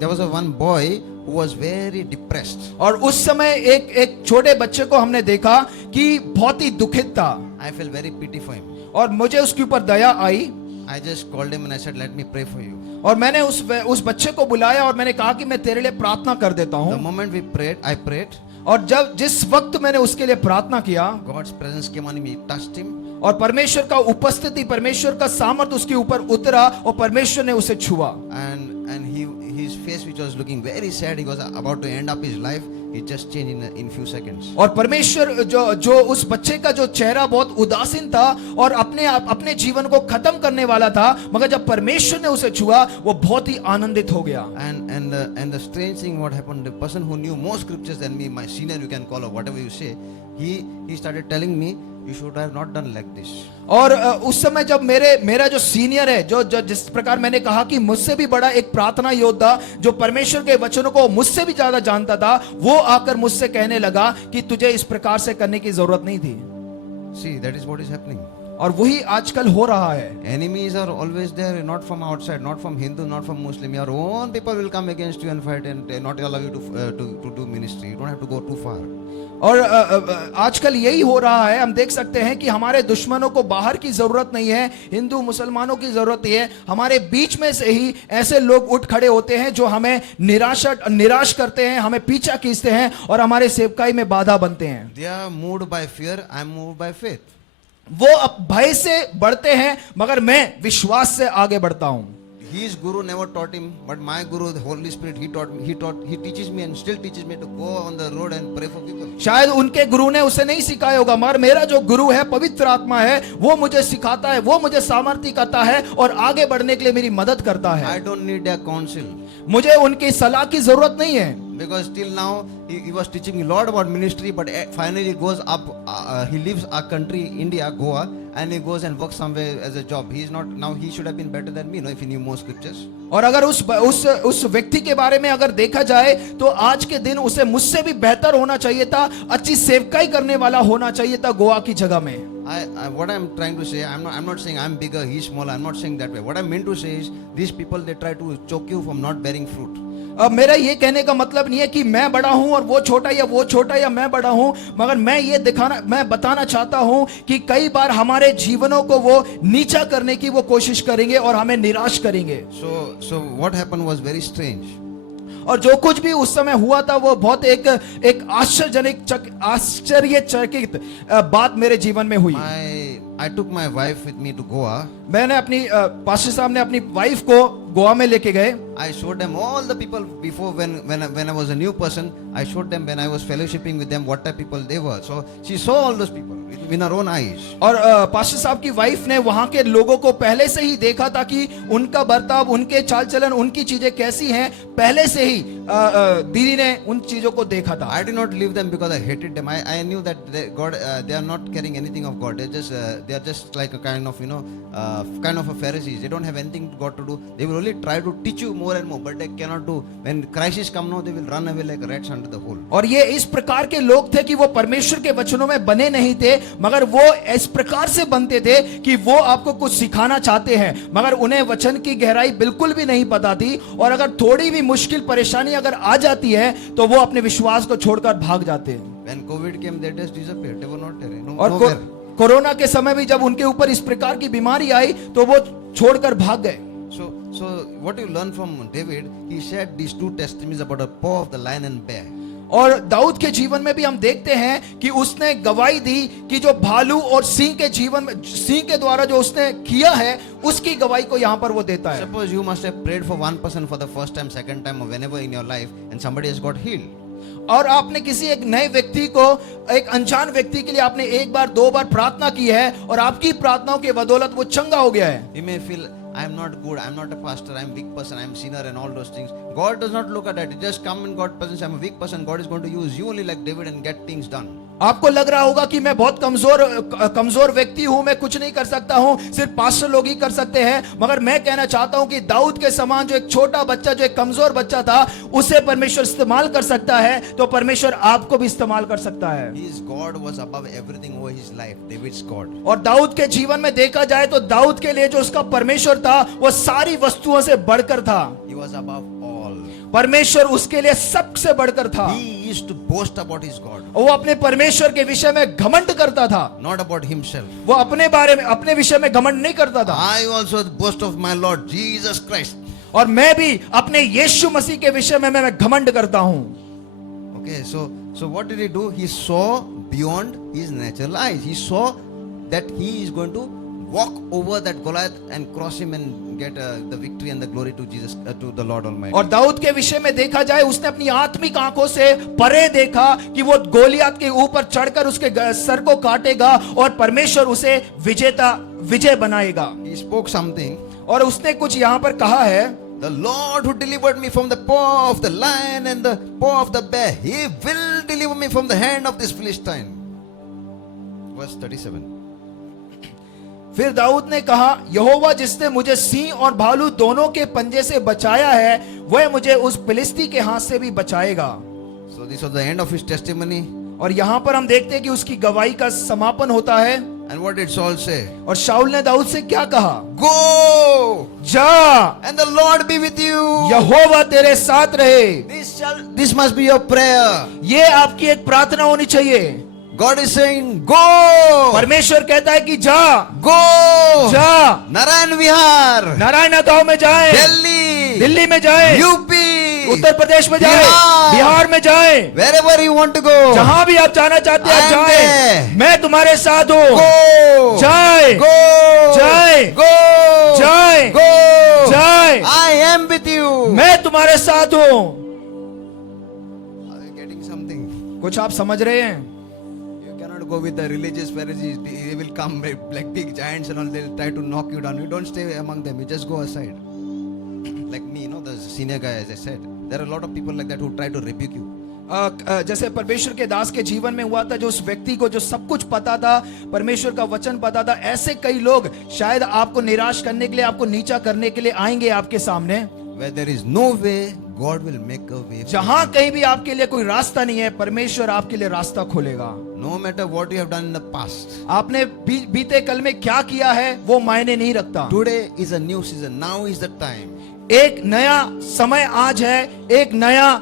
there was one boy who was very depressed. और उस समय एक छोटे बच्चे को हमने देखा कि बहुत ही दुखित था। I felt very pity for him. और मुझे उसके ऊपर दया आई। I just called him and I said, let me pray for you. और मैंने उस बच्चे को बुलाया और मैंने कहा कि मैं तेरे लिए प्रार्थना कर देता हूँ। The moment we prayed, I prayed. और जिस वक्त मैंने उसके लिए प्रार्थना किया, God's presence came on him, he touched him. और परमेश्वर का उपस्थिति, परमेश्वर का सामर्थ्य उसके ऊपर उतरा और परमेश्वर ने उसे छुआ। And his face, which was looking very sad, he was about to end up his life, he just changed in few seconds. और परमेश्वर जो उस बच्चे का जो चेहरा बहुत उदासीन था और अपने जीवन को खत्म करने वाला था, मगर जब परमेश्वर ने उसे छुआ वो बहुत ही आनंदित हो गया। And the strange thing what happened, the person who knew more scriptures than me, my senior you can call or whatever you say, he started telling me You should have not done like this. और उस समय जब मेरा जो सीनियर है, जो जिस प्रकार मैंने कहा कि मुझसे भी बड़ा एक प्रार्थना योद्धा जो परमेश्वर के वचनों को मुझसे भी ज्यादा जानता था, वो आकर मुझसे कहने लगा कि तुझे इस प्रकार से करने की जरूरत नहीं थी। See, that is what is happening. और वही आजकल हो रहा है। Enemies are always there, not from outside, not from Hindu, not from Muslim. Your own people will come against you and fight and not allow you to do ministry. You don't have to go too far. और आजकल यही हो रहा है। हम देख सकते हैं कि हमारे दुश्मनों को बाहर की जरूरत नहीं है, हिंदू मुसलमानों की जरूरत नहीं है। हमारे बीच में से ही ऐसे लोग उठ खड़े होते हैं जो हमें निराश करते हैं, हमें पीछा खींचते हैं और हमारे सेवकाई में बाधा बनते हैं। They are moved by fear. I am moved by faith. वो अब भय से बढ़ते हैं, मगर मैं विश्वास से आगे बढ़ता हूं। His guru never taught him, but my guru, the Holy Spirit, he teaches me and still teaches me to go on the road and pray for people. शायद उनके गुरु ने उसे नहीं सिखाया होगा, मगर मेरा जो गुरु है, पवित्र आत्मा है, वो मुझे सिखाता है, वो मुझे सामर्थ्य करता है और आगे बढ़ने के लिए मेरी मदद करता है। I don't need their counsel. मुझे उनकी सलाह की जरूरत नहीं है। Because till now he was teaching a lot about ministry, but finally he goes up. He leaves our country, India, Goa, and he goes and works somewhere as a job. He is not now. He should have been better than me, no, if he knew more scriptures. और अगर उस व्यक्ति के बारे में अगर देखा जाए तो आज के दिन उसे मुझसे भी बेहतर होना चाहिए था, अच्छी सेवकाई करने वाला होना चाहिए था गोवा की जगह में। What I'm trying to say, I'm not saying I'm bigger, he's smaller. I'm not saying that way. What I meant to say is, these people, they try to choke you from not bearing fruit. अब मेरा ये कहने का मतलब नहीं है कि मैं बड़ा हूं और वो छोटा या मैं बड़ा हूं, मगर मैं बताना चाहता हूं कि कई बार हमारे जीवनों को वो नीचा करने की वो कोशिश करेंगे और हमें निराश करेंगे। So what happened was very strange. और जो कुछ भी उस समय हुआ था वो बहुत एक आश्चर्यचकित बात मेरे जीवन में हुई। I took my wife with me to Goa. मैंने पास्टर साहब ने अपनी वाइफ को गोवा में लेके गए। I showed them all the people before when I was a new person. I showed them when I was fellowshipping with them what type of people they were. So she saw all those people with her own eyes. और पास्टर साहब की वाइफ ने वहां के लोगों को पहले से ही देखा था कि उनका बर्ताव, उनके चाल चलन, उनकी चीजें कैसी हैं, पहले से ही दीदी ने उन चीजों को देखा था। I did not leave them because I hated them. I knew that they are not carrying anything of God. They are just like a kind of a Pharisees. They don't have anything to God to do. They will only try to teach you more and more, but they cannot do. When crisis come now, they will run away like rats under the hole. और ये इस प्रकार के लोग थे कि वो परमेश्वर के वचनों में बने नहीं थे, मगर वो इस प्रकार से बनते थे कि वो आपको कुछ सिखाना चाहते हैं, मगर उन्हें वचन की गहराई बिल्कुल भी नहीं पता थी। और अगर थोड़ी भी मुश्किल परेशानी अगर आ जाती है तो वो अपने विश्वास को छोड़कर भाग जाते हैं। When COVID came, they just disappeared. They were not there. और Nowhere. कोरोना के समय भी जब उनके ऊपर इस प्रकार की बीमारी आई तो वो छोड़कर भाग गए। So what you learn from David, he shared these two testimonies about the paw of the lion and bear. और दाऊद के जीवन में भी हम देखते हैं कि उसने गवाही दी कि जो भालू और सिंह के जीवन में, सिंह के द्वारा जो उसने किया है, उसकी गवाही को यहाँ पर वो देता है। Suppose you must have prayed for one person for the first time, second time, or whenever in your life, and somebody has got healed. और आपने किसी एक नए व्यक्ति को, एक अनजान व्यक्ति के लिए आपने एक बार, दो बार प्रार्थना की है और आपकी प्रार्थनाओं के बदौलत वो चंगा हो गया है। You may feel, I am not good, I am not a pastor, I am a weak person, I am a sinner and all those things. God does not look at that. You just come in God's presence, I am a weak person. God is going to use you only like David and get things done. आपको लग रहा होगा कि मैं बहुत कमजोर व्यक्ति हूं, मैं कुछ नहीं कर सकता हूं, सिर्फ पास्टर लोग ही कर सकते हैं, मगर मैं कहना चाहता हूं कि दाऊद के समान जो एक छोटा बच्चा, जो एक कमजोर बच्चा था, उसे परमेश्वर इस्तेमाल कर सकता है, तो परमेश्वर आपको भी इस्तेमाल कर सकता है। His God was above everything over his life. David's God. और दाऊद के जीवन में देखा जाए तो दाऊद के लिए जो उसका परमेश्वर था वो सारी वस्तुओं से बढ़कर था। He was above all. परमेश्वर उसके लिए सबसे बढ़कर था। He used to boast about his God. वो अपने परमेश्वर के विषय में घमंड करता था। Not about himself. वो अपने बारे में, अपने विषय में घमंड नहीं करता था। I also boast of my Lord Jesus Christ. और मैं भी अपने यीशु मसीह के विषय में मैं घमंड करता हूं। Okay, so what did he do? He saw beyond his natural eyes. He saw that he is going to walk over that Goliath and cross him and get the victory and the glory to Jesus, to the Lord Almighty. और दाऊद के विषय में देखा जाए, उसने अपनी आत्मिक आंखों से परे देखा कि वो गोलियत के ऊपर चढ़कर उसके सर को काटेगा और परमेश्वर उसे विजय बनाएगा। He spoke something. और उसने कुछ यहाँ पर कहा है, The Lord who delivered me from the paw of the lion and the paw of the bear, He will deliver me from the hand of this Philistine. verse 37. फिर दाऊद ने कहा, यहोवा जिसने मुझे सिंह और भालू दोनों के पंजे से बचाया है, वह मुझे उस फिलिस्ती के हाथ से भी बचाएगा। So this was the end of his testimony. और यहाँ पर हम देखते हैं कि उसकी गवाही का समापन होता है। And what did Saul say? और शाऊल ने दाऊद से क्या कहा? Go, जा, and the Lord be with you. यहोवा तेरे साथ रहे। This must be your prayer. ये आपकी एक प्रार्थना होनी चाहिए। God is saying, go, परमेश्वर कहता है कि जा, go, जा, Narayan Vihar, नारायण गांव में जाए, Delhi, दिल्ली में जाए, UP, उत्तर प्रदेश में जाए, बिहार, बिहार में जाए, wherever you want to go. जहां भी आप जाना चाहते हैं I आप am जाए। there. मैं तुम्हारे साथ हूँ। Go, जाए, go, जाए, go, जाए, go, जाए, I am with you. मैं तुम्हारे साथ हूँ। Are you getting something? कुछ आप समझ रहे हैं? You cannot go with the religious Pharisees. They will come like big giants and all. They'll try to knock you down. You don't stay among them. You just go aside. Like me, you know, the senior guy, as I said. There are a lot of people like that who try to rebuke you. जैसे परमेश्वर के दास के जीवन में हुआ था, जो उस व्यक्ति को जो सब कुछ पता था, परमेश्वर का वचन पता था, ऐसे कई लोग शायद आपको निराश करने के लिए, आपको नीचा करने के लिए आएंगे आपके सामने। Where there is no way, God will make a way. जहां कहीं भी आपके लिए कोई रास्ता नहीं है, परमेश्वर आपके लिए रास्ता खोलेगा। No matter what you have done in the past. आपने बीते कल में क्या किया है वो मायने नहीं रखता। Today is a new season. Now is the time. एक नया समय आज है, एक नया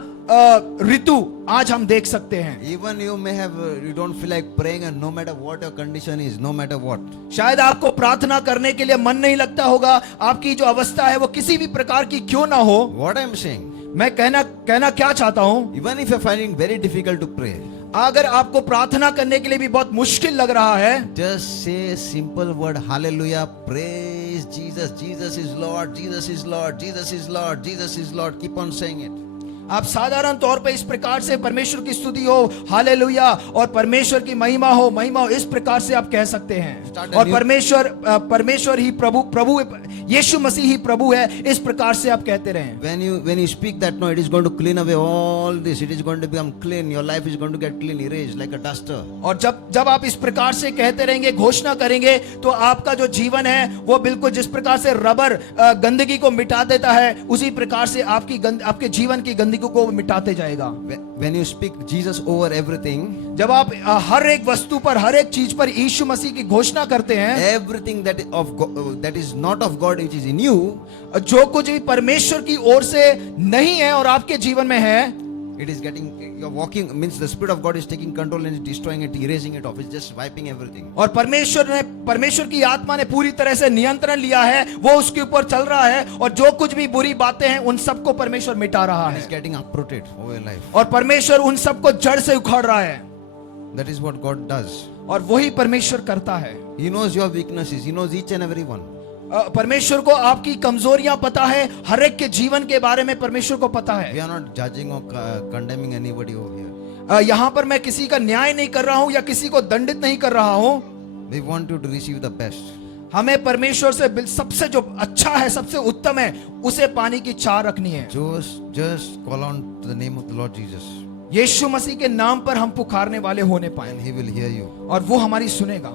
ऋतु आज हम देख सकते हैं। Even you may have, you don't feel like praying, and no matter what your condition is, no matter what. शायद आपको प्रार्थना करने के लिए मन नहीं लगता होगा, आपकी जो अवस्था है वो किसी भी प्रकार की क्यों ना हो। What I am saying, मैं कहना क्या चाहता हूँ, even if you are finding very difficult to pray, अगर आपको प्रार्थना करने के लिए भी बहुत मुश्किल लग रहा है, just say a simple word, hallelujah, praise Jesus, Jesus is Lord, Jesus is Lord, Jesus is Lord, Jesus is Lord. Keep on saying it. आप साधारण तौर पे इस प्रकार से परमेश्वर की स्तुति हो, हालेलुया, और परमेश्वर की महिमा हो, इस प्रकार से आप कह सकते हैं। और परमेश्वर ही प्रभु यीशु मसीह ही प्रभु है, इस प्रकार से आप कहते रहें। When you speak that, no, it is going to clean away all this. It is going to become clean. Your life is going to get clean, erased like a duster. और जब आप इस प्रकार से कहते रहेंगे, घोषणा करेंगे, तो आपका जो जीवन है वो बिल्कुल जिस प्रकार से रबर गंदगी को मिटा देता है, उसी प्रकार से आपके जीवन की गंदगी को मिटाते जाएगा। When you speak Jesus over everything, जब आप हर एक वस्तु पर, हर एक चीज पर यीशु मसीह की घोषणा करते हैं, everything that is not of God, which is in you, जो कुछ भी परमेश्वर की ओर से नहीं है और आपके जीवन में है, it is getting, you're walking, means the Spirit of God is taking control and is destroying it, erasing it off. It's just wiping everything. और परमेश्वर की आत्मा ने पूरी तरह से नियंत्रण लिया है, वो उसके ऊपर चल रहा है, और जो कुछ भी बुरी बातें हैं उन सबको परमेश्वर मिटा रहा It है, is getting uprooted over your life. और परमेश्वर उन सबको जड़ से उखाड़ रहा है। That is what God does. और वही परमेश्वर करता है। He knows your weaknesses. He knows each and every one. परमेश्वर को आपकी कमजोरियां पता है, हर एक के जीवन के बारे में परमेश्वर को पता है। We are not judging or condemning anybody over here. यहाँ पर मैं किसी का न्याय नहीं कर रहा हूँ या किसी को दंडित नहीं कर रहा हूँ। We want you to receive the best. हमें परमेश्वर से सबसे जो अच्छा है, सबसे उत्तम है, उसे पाने की चाह रखनी है। Just call on to the name of the Lord Jesus. यीशु मसीह के नाम पर हम पुकारने वाले होने पाए, And He will hear you. और वो हमारी सुनेगा।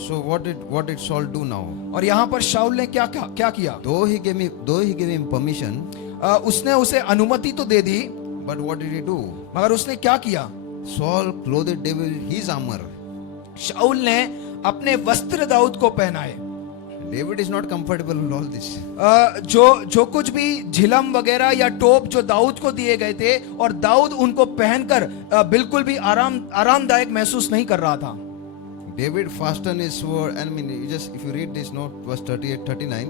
So what did Saul do now? और यहाँ पर शाऊल ने क्या किया? Though he gave him permission, उसने उसे अनुमति तो दे दी, but what did he do? मगर उसने क्या किया? Saul clothed David his armor. शाऊल ने अपने वस्त्र दाऊद को पहनाए। David is not comfortable in all this. जो कुछ भी झिलम वगैरह या टोप जो दाऊद को दिए गए थे, और दाऊद उनको पहनकर बिल्कुल भी आरामदायक महसूस नहीं कर रहा था। David fastened his sword, and I mean, if you read this note, verse 38, 39.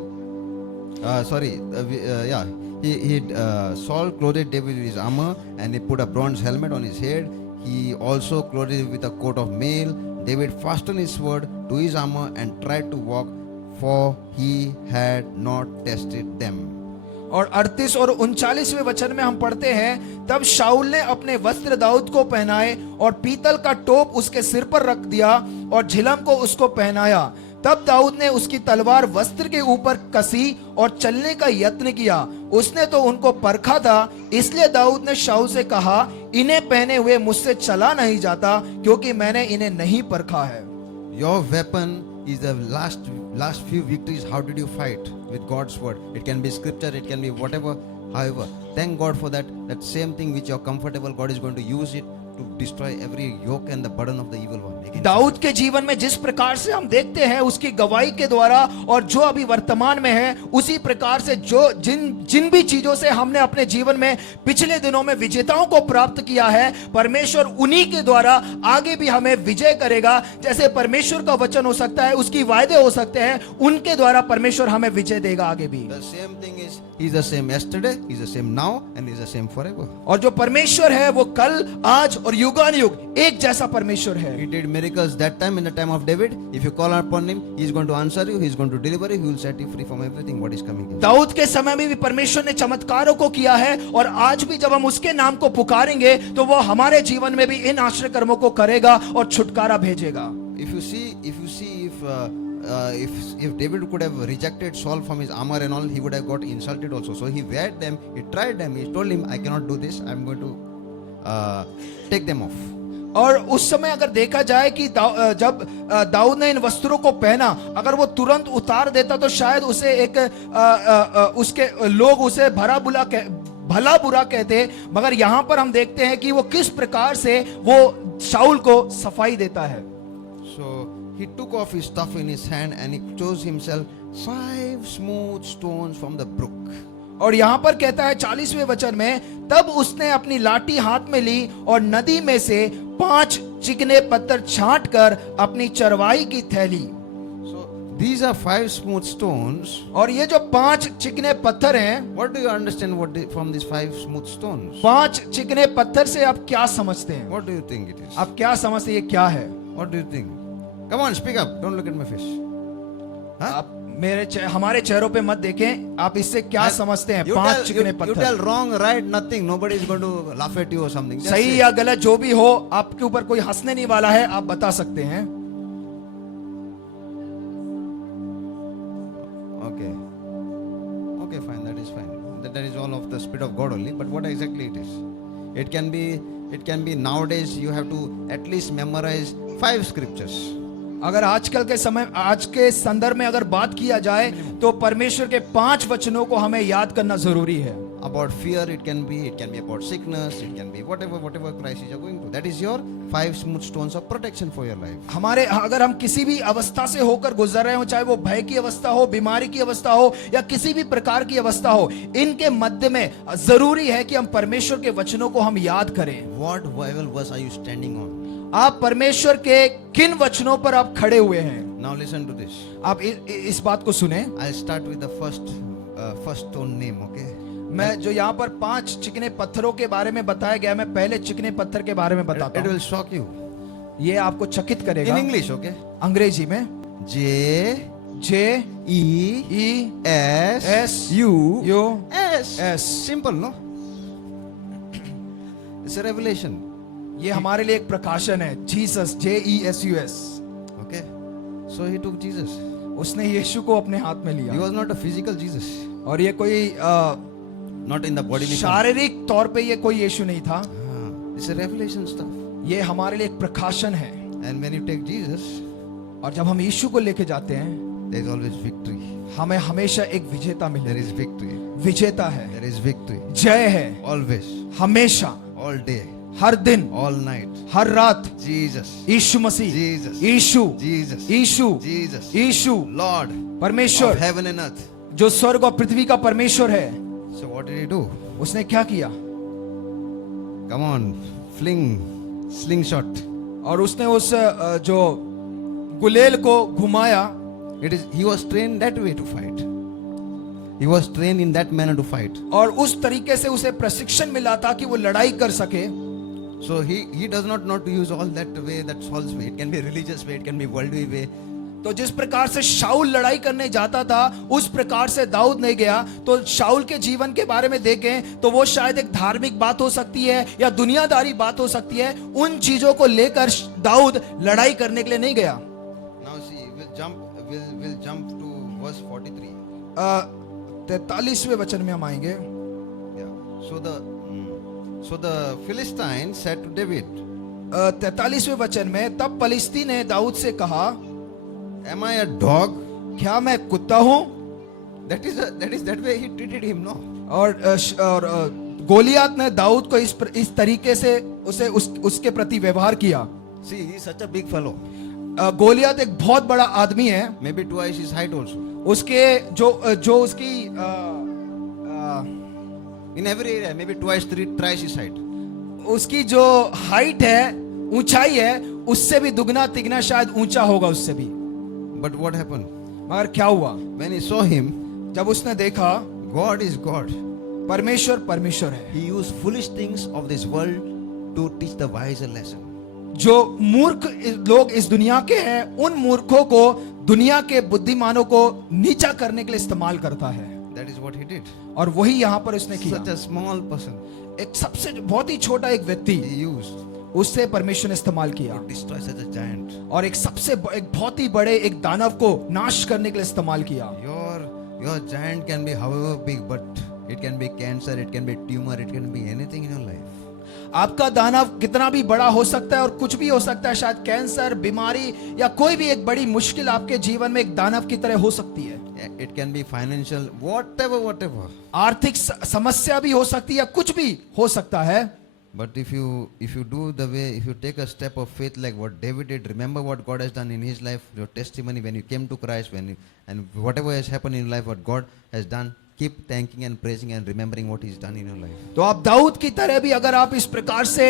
Saul clothed David with his armor, and he put a bronze helmet on his head. He also clothed him with a coat of mail. David fastened his sword to his armor and tried to walk, for he had not tested them. और 38 और 39वें वचन में हम पढ़ते हैं, तब शाऊल ने अपने वस्त्र दाऊद को पहनाए और पीतल का टोप उसके सिर पर रख दिया और झिलम को उसको पहनाया। तब दाऊद ने उसकी तलवार वस्त्र के ऊपर कसी और चलने का यत्न किया। उसने तो उनको परखा था, इसलिए दाऊद ने शाऊल से कहा, इन्हें पहने हुए मुझसे चला नहीं जाता, क्योंकि मैंने इन्हें नहीं परखा है। Your weapon is the last few victories. How did you fight? With God's word. It can be scripture, it can be whatever. However, thank God for that. That same thing which you're comfortable, God is going to use it to destroy every yoke and the burden of the evil one. against Dawood के जीवन में जिस प्रकार से हम देखते हैं उसकी गवाही के द्वारा और जो अभी वर्तमान में है उसी प्रकार से जो जिन भी चीजों से हमने अपने जीवन में पिछले दिनों में विजेताओं को प्राप्त किया है, परमेश्वर उन्हीं के द्वारा आगे भी हमें विजय करेगा। जैसे परमेश्वर का वचन हो सकता है, उसकी वायदे हो सकते हैं, उनके द्वारा परमेश्वर हमें विजय देगा आगे भी। The same thing is, He's the same yesterday, He's the same now, and He's the same forever. और जो परमेश्वर है वो कल, आज और युगानुयुग एक जैसा परमेश्वर है। He did miracles that time in the time of David. If you call upon Him, He's going to answer you, He's going to deliver you, He will set you free from everything what is coming. Dawood के समय में भी परमेश्वर ने चमत्कारों को किया है और आज भी जब हम उसके नाम को पुकारेंगे तो वो हमारे जीवन में भी इन आश्चर्य कर्मों को करेगा और छुटकारा भेजेगा। If David could have rejected Saul from his armor and all, he would have got insulted also. So he weared them, he tried them, he told him, I cannot do this, I'm going to take them off. और उस समय अगर देखा जाए कि जब दाऊद ने इन वस्त्रों को पहना, अगर वो तुरंत उतार देता तो शायद उसे उसके लोग उसे भला बुरा कहते, मगर यहाँ पर हम देखते हैं कि वो किस प्रकार से वो शाऊल को सफाई देता है। So he took off his stuff in his hand and he chose himself 5 smooth stones from the brook. और यहाँ पर कहता है 40वें वचन में, तब उसने अपनी लाठी हाथ में ली और नदी में से 5 चिकने पत्थर छांट कर अपनी चरवाई की थैली। So these are 5 smooth stones. और ये जो 5 चिकने पत्थर हैं, What do you understand from these 5 smooth stones? 5 चिकने पत्थर से आप क्या समझते हैं? What do you think it is? आप क्या समझते हैं ये क्या है? What do you think? Come on, speak up. Don't look at my face. Huh? आप हमारे चेहरों पे मत देखें, आप इससे क्या समझते हैं? 5 चिकने You पत्थर। tell wrong, right, nothing. Nobody is going to laugh at you or something. Just सही say. या गलत जो भी हो, आपके ऊपर कोई हंसने नहीं वाला है, आप बता सकते हैं। Okay. Okay, fine. That is fine. That is all of the Spirit of God only. But what exactly it is? It can be nowadays you have to at least memorize 5 scriptures. अगर आजकल के समय, आज के संदर्भ में अगर बात किया जाए तो परमेश्वर के 5 वचनों को हमें याद करना जरूरी है। About fear, it can be about sickness, it can be whatever crisis you're going through. That is your 5 smooth stones of protection for your life. अगर हम किसी भी अवस्था से होकर गुजर रहे हो, चाहे वो भय की अवस्था हो, बीमारी की अवस्था हो या किसी भी प्रकार की अवस्था हो, इनके मध्य में जरूरी है कि हम परमेश्वर के वचनों को हम याद करें। What Bible verse are you standing on? आप परमेश्वर के किन वचनों पर आप खड़े हुए हैं? Now listen to this. आप इस बात को सुने। I'll start with the first stone name, okay? मैं जो यहाँ पर 5 चिकने पत्थरों के बारे में बताया गया, मैं पहले चिकने पत्थर के बारे में बताता It हूँ। will shock you. ये आपको चकित करेगा। In English, okay? अंग्रेजी में J E S U S। Simple, no? It's a revelation. ये हमारे लिए एक प्रकाशन है। Jesus, JESUS। Okay? So he took Jesus. उसने यीशु को अपने हाथ में He लिया। was not a physical Jesus. और ये कोई Not in the bodily form. शारीरिक तौर पे ये कोई यीशु नहीं था। It's a revelation stuff. ये हमारे लिए एक प्रकाशन है। And when you take Jesus, और जब हम यीशु को लेके जाते हैं, there is always victory. हमें हमेशा एक विजेता मिले। There is victory. विजेता है, There is victory. जय है, Always. हमेशा, All day. हर दिन, All night. हर रात। Jesus. यीशु मसीह, Jesus. यीशु, Jesus. यीशु, Jesus. यीशु, Lord परमेश्वर of heaven and earth. जो स्वर्ग और पृथ्वी का परमेश्वर है। So what did he do? उसने क्या किया? Come on, slingshot. और उसने उस जो गुलेल को घुमाया। He was trained that way to fight. He was trained in that manner to fight. और उस तरीके से उसे प्रशिक्षण मिला था कि वो लड़ाई कर सके। So he does not know to use all that way, that Saul's way. It can be religious way, it can be worldly way. तो जिस प्रकार से शाऊल लड़ाई करने जाता था, उस प्रकार से दाऊद नहीं गया। तो शाऊल के जीवन के बारे में देखें तो वो शायद एक धार्मिक बात हो सकती है या दुनियादारी बात हो सकती है। उन चीजों को लेकर दाऊद लड़ाई करने के लिए नहीं गया। Now see, we'll jump to verse 43. 43वें वचन में हम आएंगे। Yeah. So the Philistines said to David, 43वें वचन में, तब पलिश्ती ने दाऊद से कहा, Am I a dog? क्या मैं कुत्ता हूँ? That is that way he treated him, no? और गोलियात ने दाऊद को इस तरीके से उसके प्रति व्यवहार किया। See, he is such a big fellow. Goliath एक बहुत बड़ा आदमी है। Maybe twice his height also. उसके जो उसकी In every area, maybe twice, thrice his height. उसकी जो हाइट है, ऊंचाई है, उससे भी दुगना तिगना शायद ऊंचा होगा उससे भी। But what happened? मगर क्या हुआ? When he saw him, जब उसने देखा God is God. परमेश्वर परमेश्वर है। He used foolish things of this world to teach the wise a lesson. जो मूर्ख लोग इस दुनिया के हैं, उन मूर्खों को दुनिया के बुद्धिमानों को नीचा करने के लिए इस्तेमाल करता है। That is what he did. और वही यहाँ पर उसने किया। Such a small person. एक सबसे बहुत ही छोटा एक व्यक्ति, He used उससे परमेश्वर ने इस्तेमाल किया to destroy such a giant. और एक बहुत ही बड़े एक दानव को नाश करने के लिए इस्तेमाल किया। Your giant can be however big, but it can be cancer, it can be tumor, it can be anything in your life. आपका दानव कितना भी बड़ा हो सकता है और कुछ भी हो सकता है, शायद कैंसर, बीमारी या कोई भी एक बड़ी मुश्किल आपके जीवन में एक दानव की तरह हो सकती है। It can be financial, whatever. आर्थिक समस्या भी हो सकती है या कुछ भी हो सकता है। But if you do the way, if you take a step of faith like what David did, remember what God has done in his life, your testimony when you came to Christ, and whatever has happened in your life, what God has done, keep thanking and praising and remembering what he's done in your life. तो आप दाऊद की तरह भी अगर आप इस प्रकार से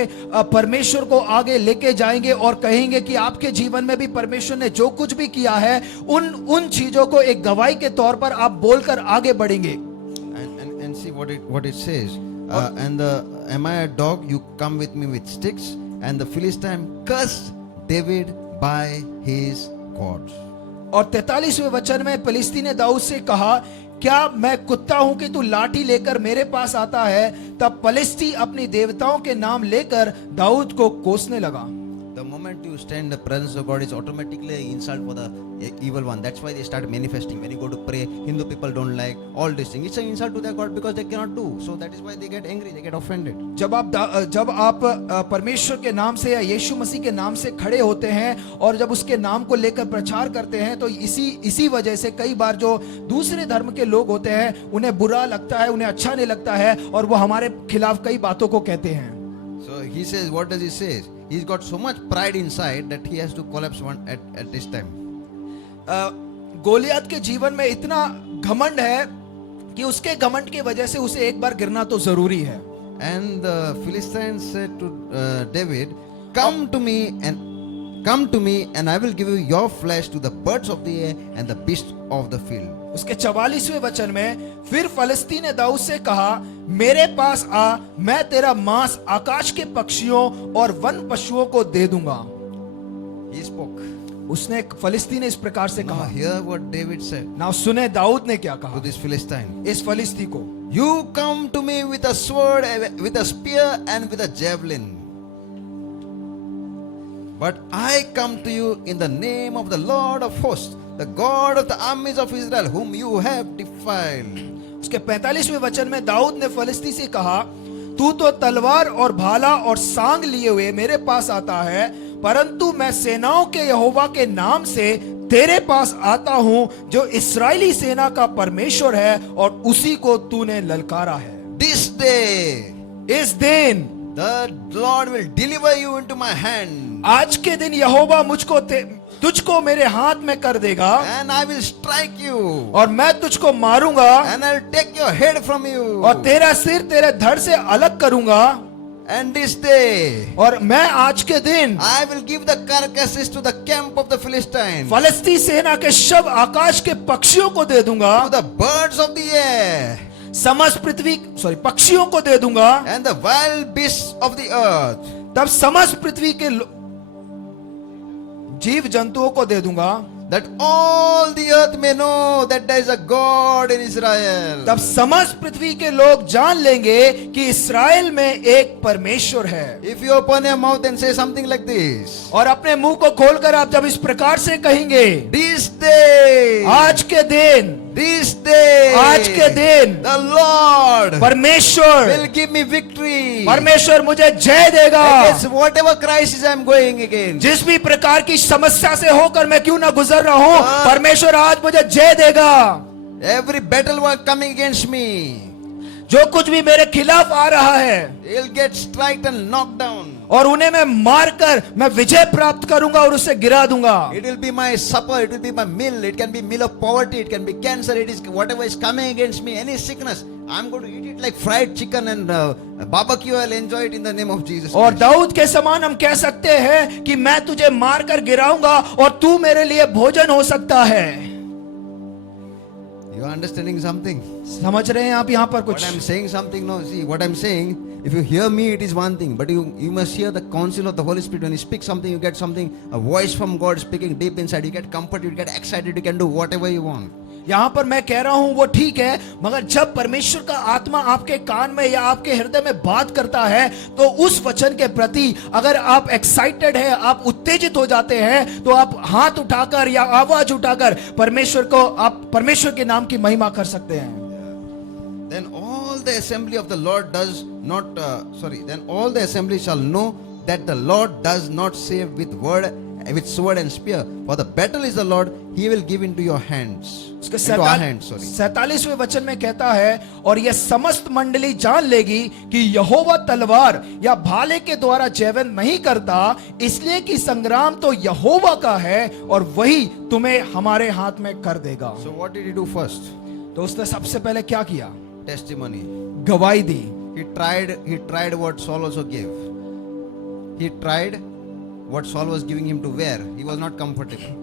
परमेश्वर को आगे लेके जाएंगे और कहेंगे कि आपके जीवन में भी परमेश्वर ने जो कुछ भी किया है, उन चीजों को एक गवाही के तौर पर आप बोलकर आगे बढ़ेंगे। And see what it says. Am I a dog? You come with me with sticks. And the Philistine cursed David by his gods. और 43वें वचन में फिलिस्ती ने दाऊद से कहा, क्या मैं कुत्ता हूं कि तू लाठी लेकर मेरे पास आता है? तब फिलिस्ती अपनी देवताओं के नाम लेकर दाऊद को कोसने लगा। The moment you stand in the presence of God, it's automatically an insult for the evil one. That's why they start manifesting. When you go to pray, Hindu people don't like all these things. It's an insult to their God because they cannot do. So that is why they get angry, they get offended. जब आप परमेश्वर के नाम से या यीशु मसीह के नाम से खड़े होते हैं और जब उसके नाम को लेकर प्रचार करते हैं, तो इसी वजह से कई बार जो दूसरे धर्म के लोग होते हैं, उन्हें बुरा लगता है, उन्हें अच्छा नहीं लगता है और वो हमारे खिलाफ कई बातों को कहते हैं। So he says, what does he say? He's got so much pride inside that he has to collapse one at this time. Goliath के जीवन में इतना घमंड है कि उसके घमंड की वजह से उसे एक बार गिरना तो जरूरी है। And the Philistines said to David, come to me and I will give you your flesh to the birds of the air and the beasts of the field. उसके 44वें वचन में, फिर फलस्तीन ने दाऊद से कहा, मेरे पास आ, मैं तेरा मांस आकाश के पक्षियों और वन पशुओं को दे दूंगा। He spoke. उसने फलिस्तीन ने इस प्रकार से Now कहा। hear what David said ना सुने दाऊद ने क्या कहा to this Philistine. इस फलिस्ती को, You come to me with a sword, with a spear and with a javelin. But I come to you in the name of the Lord of hosts, the God of the armies of Israel, whom you have defiled. उसके 45वें वचन में दाऊद ने फलिस्ती से कहा, तू तो तलवार और भाला और सांग लिए हुए मेरे पास आता है, परंतु मैं सेनाओं के यहोवा के नाम से तेरे पास आता हूं, जो इस्राएली सेना का परमेश्वर है और उसी को तूने ललकारा है। This day, इस दिन the Lord will deliver you into my hand. आज के दिन यहोवा तुझको मेरे हाथ में कर देगा, And I will strike you. और मैं तुझको मारूंगा, And I will take your head from you. और तेरा सिर तेरे धड़ से अलग करूंगा। And this day, और मैं आज के दिन I will give the carcasses to the camp of the Philistines, फलस्ती सेना के शव आकाश के पक्षियों को दे दूंगा, to the birds of the air, समस्त पक्षियों को दे दूंगा, and the wild beasts of the earth. तब समस्त पृथ्वी के जीव जंतुओं को दे दूंगा, That all the earth may know that there is a God in Israel. तब समस्त पृथ्वी के लोग जान लेंगे कि इस्राएल में एक परमेश्वर है। If you open your mouth and say something like this, और अपने मुंह को खोलकर आप जब इस प्रकार से कहेंगे, this day, आज के दिन this day, आज के दिन the Lord परमेश्वर will give me victory परमेश्वर मुझे जय देगा। against whatever crisis I'm going against. जिस भी प्रकार की समस्या से होकर मैं क्यों ना गुजर रहा हूं, हाँ। परमेश्वर आज मुझे जय देगा। Every battle was coming against me, जो कुछ भी मेरे खिलाफ आ रहा है he'll get struck and knocked down. और उन्हें मैं मारकर मैं विजय प्राप्त करूंगा और उसे गिरा दूंगा। It will be my supper, it will be my meal, it can be meal of poverty, it can be cancer, it is whatever is coming against me, any sickness, I'm going to eat it like fried chicken and barbecue, I'll enjoy it in the name of Jesus और Christ. दाऊद के समान हम कह सकते हैं कि मैं तुझे मारकर गिराऊंगा और तू मेरे लिए भोजन हो सकता है। You are understanding something? समझ रहे हैं आप यहाँ पर What कुछ? I'm saying something, no, see, what I'm saying, if you hear me, it is one thing, but you must hear the counsel of the Holy Spirit. When you speak something, you get something, a voice from God speaking deep inside, you get comfort, you get excited, you can do whatever you want. यहाँ पर मैं कह रहा हूं वो ठीक है, मगर जब परमेश्वर का आत्मा आपके कान में या आपके हृदय में बात करता है तो उस वचन के प्रति अगर आप एक्साइटेड है, आप उत्तेजित हो जाते हैं, तो आप हाथ उठाकर या आवाज उठाकर परमेश्वर को आप परमेश्वर के नाम की महिमा कर सकते हैं। Then all the assembly of the Lord does not, then all the assembly shall know that the Lord does not save with sword and spear, for the battle is the Lord, he will give into your hands. उसके Into our hands, sorry. 47वें वचन में कहता है, और यह समस्त मंडली जान लेगी कि यहोवा तलवार या भाले के द्वारा जयवंत नहीं करता, इसलिए कि संग्राम तो यहोवा का है और वही तुम्हें हमारे हाथ में कर देगा। So what did he do first? तो उसने सबसे पहले क्या किया? Testimony. गवाही दी। He tried what Saul also gave. He tried what Saul was giving him to wear. He was not comfortable.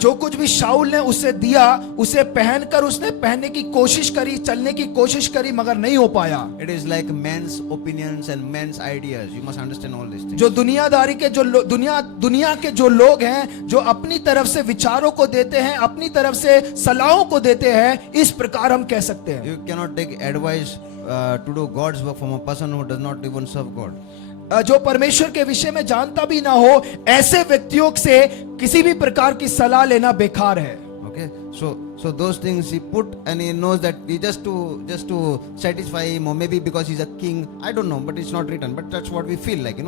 जो कुछ भी शाऊल ने उसे दिया उसे पहनकर उसने पहनने की कोशिश करी, चलने की कोशिश करी, मगर नहीं हो पाया। It is like men's opinions and men's ideas. You must understand all these things. जो दुनियादारी के दुनिया के जो लोग हैं, जो अपनी तरफ से विचारों को देते हैं, अपनी तरफ से सलाहों को देते हैं, इस प्रकार हम कह सकते हैं। You cannot take advice to do God's work from a person who does not even serve God. जो परमेश्वर के विषय में जानता भी ना हो, ऐसे व्यक्तियों से किसी भी प्रकार की सलाह लेना बेकार है। Okay, so those things he put, and he knows that he just to satisfy him, or maybe because he's a king, I don't know, but it's not written, but that's what we feel like,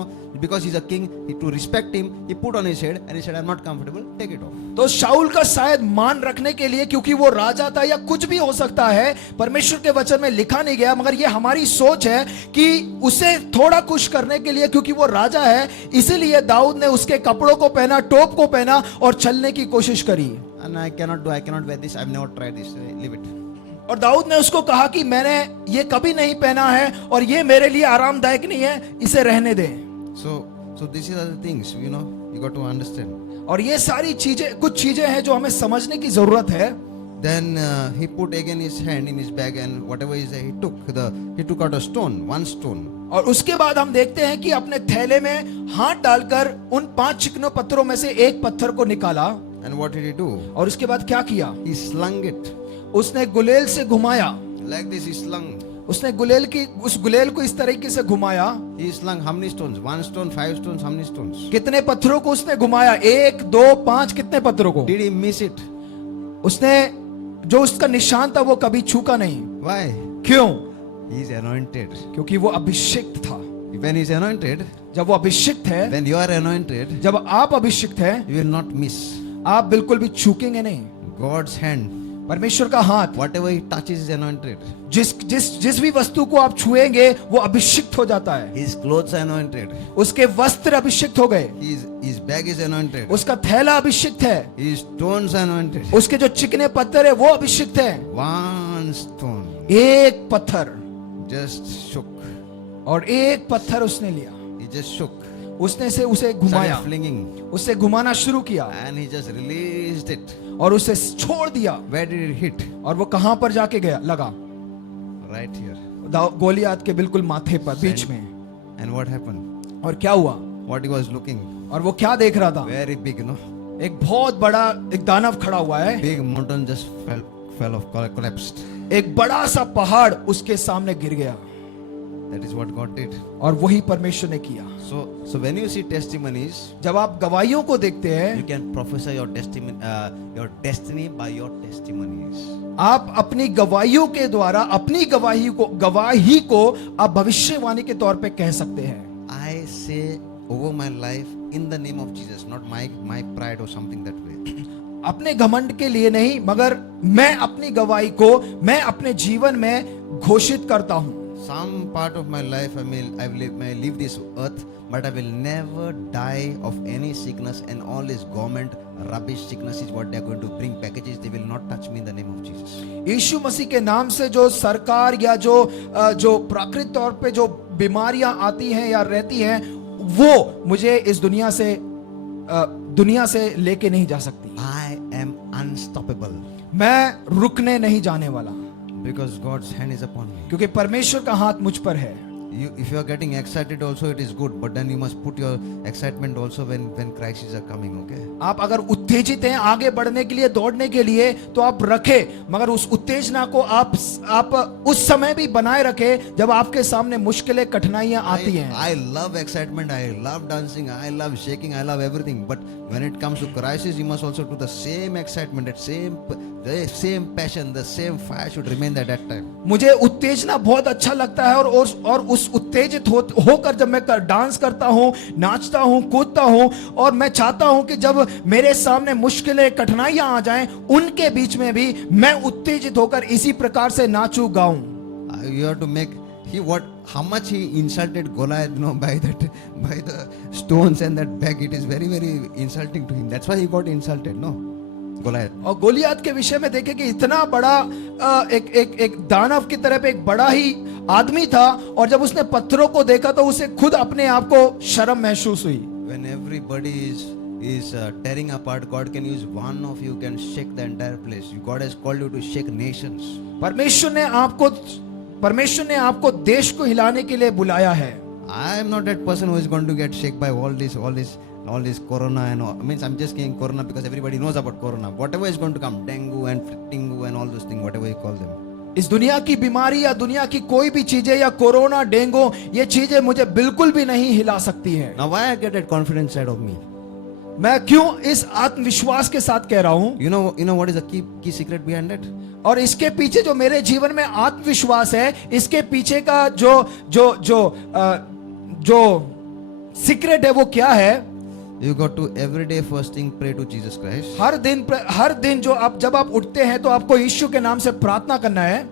because he's a king, to respect him, he put on his head and he said, I'm not comfortable, take it off. तो शाऊल का शायद मान रखने के लिए, क्योंकि वो राजा था या कुछ भी हो सकता है, परमेश्वर के वचन में लिखा नहीं गया, मगर ये हमारी सोच है कि उसे थोड़ा खुश करने के लिए, क्योंकि वो राजा है, इसीलिए दाऊद ने उसके कपड़ों को पहना, टोप को पहना और चलने की कोशिश करी। And I cannot wear this, I've never tried this, leave it. और दाऊद ने उसको कहा कि मैंने ये कभी नहीं पहना है और ये मेरे लिए आरामदायक नहीं है, इसे रहने दे। So this is other things, you got to understand. और ये सारी चीजें, कुछ चीजें हैं जो हमें समझने की जरूरत है। Then he put again his hand in his bag, and whatever is there, he took out a stone, one stone. और उसके बाद हम देखते हैं कि अपने थैले में हाथ डालकर उन 5 चिकनों पत्थरों में से एक पत्थर को निकाला। And what did he do? और उसके बाद क्या किया? He slung it. उसने गुलेल से घुमाया। Like this he slung. उसने उस गुलेल को इस तरीके से घुमाया। He slung how many stones? 1 stone, 5 stones, how many stones? कितने पत्थरों को उसने घुमाया? 1, 2, 5, कितने पत्थरों को? Did he miss it? उसने जो उसका निशान था वो कभी छूका नहीं। Why? क्यों? He is anointed. क्योंकि वो अभिषिक्त था। When he is anointed, जब वो अभिषिक्त है, when you are anointed, जब आप अभिषिक्त हैं, you will not miss. आप बिल्कुल भी चूकेंगे नहीं। God's hand, परमेश्वर का हाथ, whatever he touches is anointed. जिस भी वस्तु को आप छुएंगे वो अभिषिक्त हो जाता है। His clothes are anointed. उसके वस्त्र अभिषिक्त हो गए। His bag is anointed. उसका थैला अभिषिक्त है। His stones are anointed. उसके जो चिकने पत्थर है वो अभिषिक्त है। One stone एक पत्थर, just shook. और एक पत्थर उसने लिया, He just shook. उसने से उसे घुमाया, Started flinging. उसे घुमाना शुरू किया And he just released it. और उसे छोड़ दिया। Where did it hit? और वो कहां पर जाके गया? लगा Right here. गोलियात के बिल्कुल माथे पर, बीच में। And what happened? और क्या हुआ? What he was looking? और वो क्या देख रहा था? Very big, एक बहुत बड़ा एक दानव खड़ा हुआ है। Big mountain just fell off, collapsed. एक बड़ा सा पहाड़ उसके सामने गिर गया। That is what God did. और वही परमेश्वर ने किया। So when you see testimonies, जब आप गवाहियों को देखते you हैं, can prophesy your destiny by your testimonies. आप अपनी गवाहियों के द्वारा अपनी गवाही को आप भविष्यवाणी के तौर पे कह सकते हैं। I say over my life in the name of Jesus, not my pride or something that way. अपने घमंड के लिए नहीं, मगर मैं अपनी गवाही को मैं अपने जीवन में घोषित करता हूं। Some part of my life I may leave this earth, but I will never die of any sickness, and all this government rubbish sickness is what they are going to bring packages. They will not touch me in the name of Jesus. यीशु मसीह के नाम से जो सरकार या जो प्राकृतिक तौर पे जो बीमारियां आती हैं या रहती हैं, वो मुझे इस दुनिया से लेके नहीं जा सकती। I am unstoppable मैं रुकने नहीं जाने वाला, because God's hand is upon me. क्योंकि परमेश्वर का हाथ मुझ पर है। If you are getting excited also, it is good, but then you must put your excitement also when crises are coming, okay? आप अगर उत्तेजित हैं आगे बढ़ने के लिए, दौड़ने के लिए, तो आप रखें, मगर उस उत्तेजना को आप उस समय भी बनाए रखें जब आपके सामने मुश्किलें, कठिनाइयां आती हैं। I love excitement, I love dancing, I love shaking, I love everything, but when it comes to crisis, you must also do the same excitement, the same passion, the same fire should remain at that time. मुझे उत्तेजना बहुत अच्छा लगता है, और उस उत्तेजित होकर जब मैं डांस करता हूँ, नाचता हूँ, कूदता हूँ, और मैं चाहता हूँ कि जब मेरे सामने मुश्किलें, कठिनाइयां आ जाएं, उनके बीच में भी मैं उत्तेजित होकर इसी प्रकार से नाचूं, गाऊं। You have to make how much he insulted Goliath, by the stones and that bag. It is very, very insulting to him. That's why he got insulted, Goliath. और गोलियत के विषय में देखें कि इतना बड़ा एक दानव की तरह पे एक बड़ा ही आदमी था, और जब उसने पत्थरों को देखा तो उसे खुद अपने आप को शर्म महसूस हुई। When everybody is tearing apart, God can use one of you can shake the entire place. God has called you to shake nations. परमेश्वर ने आपको देश को हिलाने के लिए बुलाया है। I am not that person who is going to get shaken by all this corona and all. I'm just saying corona because everybody knows about corona. Whatever is going to come, dengue and all those things, whatever you call them. इस दुनिया की बीमारी या दुनिया की कोई भी चीजें या कोरोना, डेंगू, ये चीजें मुझे बिल्कुल भी नहीं हिला सकती है। Now why I get that confidence side of me? मैं क्यों इस आत्मविश्वास के साथ कह रहा हूं? You know what is the key secret behind it? और इसके पीछे जो मेरे जीवन में आत्मविश्वास है, इसके पीछे का जो सीक्रेट है वो क्या है? You got to every day first thing pray to Jesus Christ. हर दिन जब आप उठते हैं तो आपको यीशु के नाम से प्रार्थना करना है।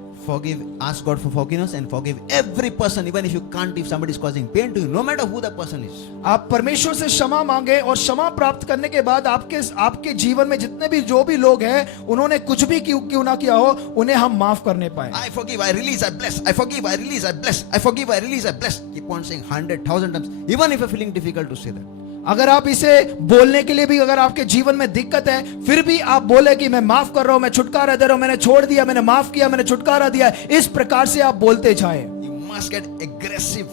Ask God for forgiveness and forgive every person, even if somebody is causing pain to you, no matter who the person is. आप परमेश्वर से क्षमा मांगे, और क्षमा प्राप्त करने के बाद आपके जीवन में जितने भी जो भी लोग हैं, उन्होंने कुछ भी क्यों ना किया हो, उन्हें हम माफ करने पाए। I forgive, I release, I bless. I forgive, I release, I bless. I forgive, I release, I bless. Keep on saying 100,000 times, even if you're feeling difficult to say that. अगर आप इसे बोलने के लिए भी अगर आपके जीवन में दिक्कत है, फिर भी आप बोले कि मैं माफ कर रहा हूं, मैं छुटकारा दे रहा हूं, मैंने छोड़ दिया, मैंने माफ किया, मैंने छुटकारा दिया, इस प्रकार से आप बोलते जाएं। You must get aggressive,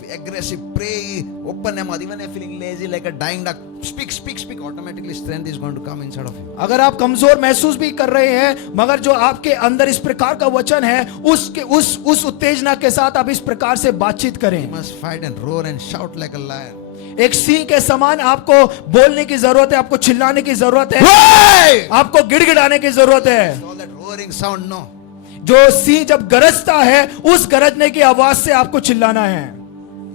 pray, open your mouth, even if you're feeling lazy like a dying duck, speak, automatically strength is going to come inside of you. अगर आप कमजोर महसूस भी कर रहे हैं, मगर जो आपके अंदर इस प्रकार का वचन है, उस उत्तेजना के साथ आप इस प्रकार से बातचीत करें। You must fight and roar and shout like a lion. एक सिंह के समान आपको बोलने की जरूरत है, आपको चिल्लाने की जरूरत है, आपको गिड़गिड़ाने की जरूरत है। All that roaring sound, no. जो सिंह जब गरजता है, उस गरजने की आवाज से आपको चिल्लाना है।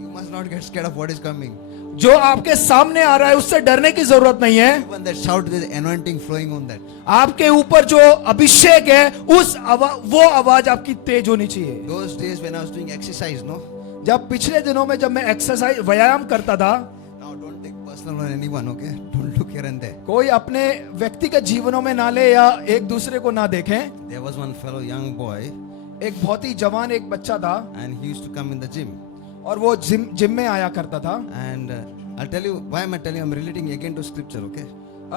You must not get scared of what is coming. जो आपके सामने आ रहा है उससे डरने की जरूरत नहीं है। Even that shout, there is anointing flowing on that. आपके ऊपर जो अभिषेक है, वो आवाज आपकी तेज होनी चाहिए। Those days when I was doing exercise, no. जब पिछले दिनों में जब मैं एक्सरसाइज व्यायाम करता था, Now don't take personal on anyone, okay? Don't look here and there. कोई अपने व्यक्तिगत जीवनों में ना ले या एक दूसरे को ना देखें। There was one fellow, young boy, एक बहुत ही जवान एक बच्चा था, and he used to come in the gym. और वो जिम में आया करता था। And I'll tell you why I'm relating again to scripture, okay?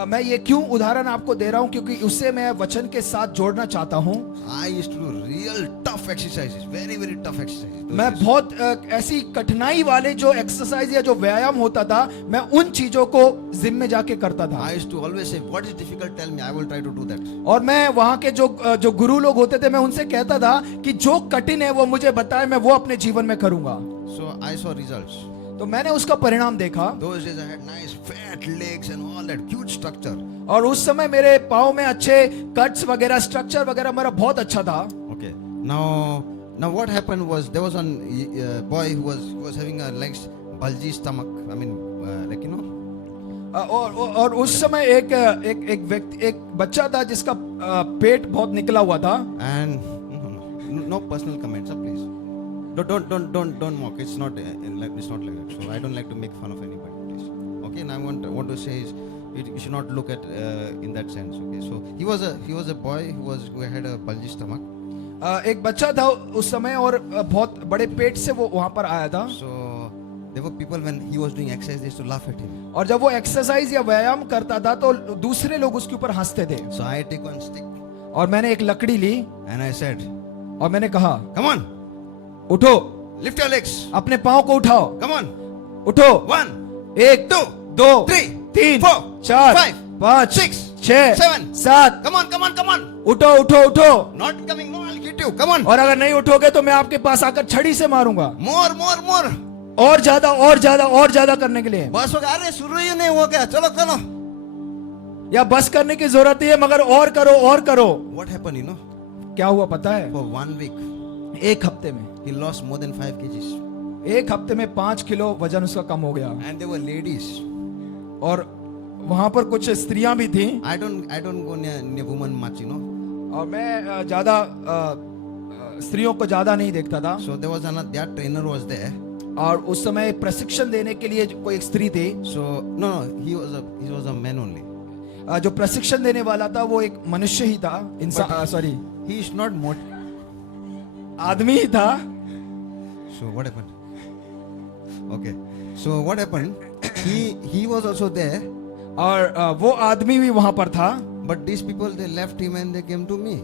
मैं ये क्यों उदाहरण आपको दे रहा हूं, क्योंकि उससे मैं वचन के साथ जोड़ना चाहता हूं। I used to do real tough exercises, very tough exercises. मैं बहुत ऐसी कठिनाई वाले जो एक्सरसाइज या जो व्यायाम होता था, मैं उन चीजों को जिम में जाके करता था। I used to always say, what is difficult, tell me, I will try to do that. और मैं वहां के जो गुरु लोग होते थे, मैं उनसे कहता था कि जो कठिन है वो मुझे बताए, मैं वो अपने जीवन में करूंगा। So I saw results. तो मैंने उसका परिणाम देखा Those days I had nice fat legs and all that huge structure. और उस समय मेरे पाँव में अच्छे कट्स वगैरह स्ट्रक्चर वगैरह मेरा बहुत अच्छा था. Okay. Now what happened was there was one boy who was having a legs bulgy stomach. I mean, like you know. और उस समय एक व्यक्ति एक बच्चा था जिसका पेट बहुत निकला हुआ था. And no personal comments, please. Don't mock. It's not like that. So I don't like to make fun of anybody, please. Okay. And I want to say is you should not look at in that sense. Okay. So he was a boy who had a bulgy stomach. एक बच्चा था उस समय और बहुत बड़े पेट से वो वहां पर आया था. So there were people when he was doing exercise, they used to laugh at him. और जब वो एक्सरसाइज या व्यायाम करता था तो दूसरे लोग उसके ऊपर हंसते थे. So I take one stick और मैंने एक लकड़ी ली and I said, और मैंने कहा, "Come on, उठो, lift your legs. अपने पाँव को उठाओ, Come on. उठो. 1, 1 2, 2 3, 3 4, 4 5, 5 6, 6 7. 7 Come on. उठो उठो उठो. Not coming. No, I'll hit you. Come on. और अगर नहीं उठोगे तो मैं आपके पास आकर छड़ी से मारूंगा. More. और ज्यादा करने के लिए. बस हो गया. अरे शुरू ही नहीं हुआ क्या? चलो. या बस करने की जरूरत नहीं है मगर और करो. What happened, you know? क्या हुआ पता है? For 1 week, एक हफ्ते में he lost more than 5 kgs. एक हफ्ते में 5 किलो वजन उसका कम हो गया. And there were ladies. और वहां पर कुछ स्त्रियां भी थी. I don't go near women much, you know. और मैं ज्यादा स्त्रियों को ज्यादा नहीं देखता था. So there was their trainer was there. और उस समय प्रशिक्षण देने के लिए कोई एक स्त्री थी. So no, he was a man only. जो प्रशिक्षण देने वाला था वो एक मनुष्य ही था. इंसान सॉरी He is not आदमी ही था. So what happened? Okay. So what happened? He was also there. और वो आदमी भी वहां पर था. But these people they left him and they came to me.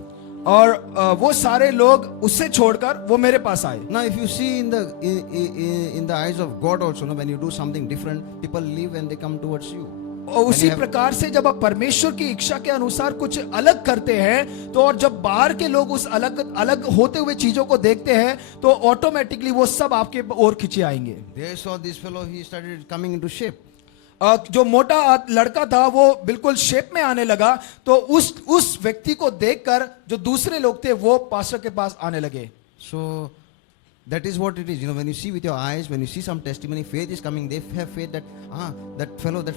और वो सारे लोग उससे छोड़कर वो मेरे पास आए. Now if you see in the eyes of God also, when you do something different, people leave and they come towards you. और उसी प्रकार से जब आप परमेश्वर की इच्छा के अनुसार कुछ अलग करते हैं तो और जब बाहर के लोग उस अलग होते हुए चीजों को देखते हैं तो ऑटोमेटिकली वो सब आपके ओर खींचे आएंगे. They saw this fellow, he started coming into shape. जो मोटा लड़का था वो बिल्कुल शेप में आने लगा तो उस व्यक्ति को देखकर जो दूसरे लोग थे वो पास्टर के पास आने लगे. So that is what it is, when you see with your eyes, when you see some testimony, faith is coming. They have faith that that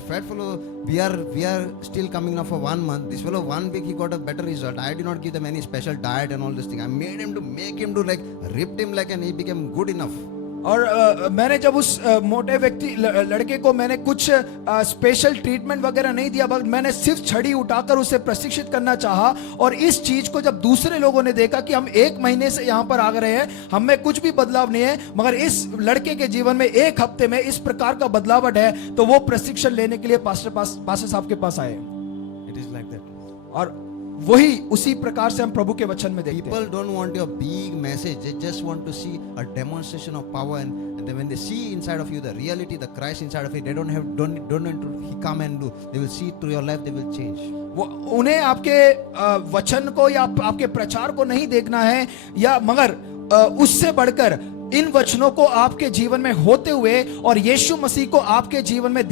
fat fellow, we are still coming now for 1 month. This fellow 1 week he got a better result. I did not give them any special diet and all this thing. I made him to make him to like ripped him like and he became good enough. और मैंने जब उस मोटे व्यक्ति लड़के को मैंने कुछ स्पेशल ट्रीटमेंट वगैरह नहीं दिया, बस मैंने सिर्फ छड़ी उठाकर उसे प्रशिक्षित करना चाहा. और इस चीज को जब दूसरे लोगों ने देखा कि हम 1 महीने से यहाँ पर आ रहे हैं, हम में कुछ भी बदलाव नहीं है, मगर इस लड़के के जीवन में 1 हफ्ते में इस प्रकार का बदलावट है, तो वो प्रशिक्षण लेने के लिए पास्टर साहब के पास आए. It is like that. और वही उसी प्रकार से हम प्रभु के वचन में देखते हैं. People don't want your big message. They just want to see a demonstration of power, and then when they see inside of you the reality, the Christ inside of it, they don't need to come and do. They will see through your life. They will change. वो उन्हें आपके वचन को या आपके प्रचार को नहीं देखना है, या मगर उससे बढ़कर इन वचनों को आपके जीवन में होते हुए और यीशु मसीह को आपके जीवन में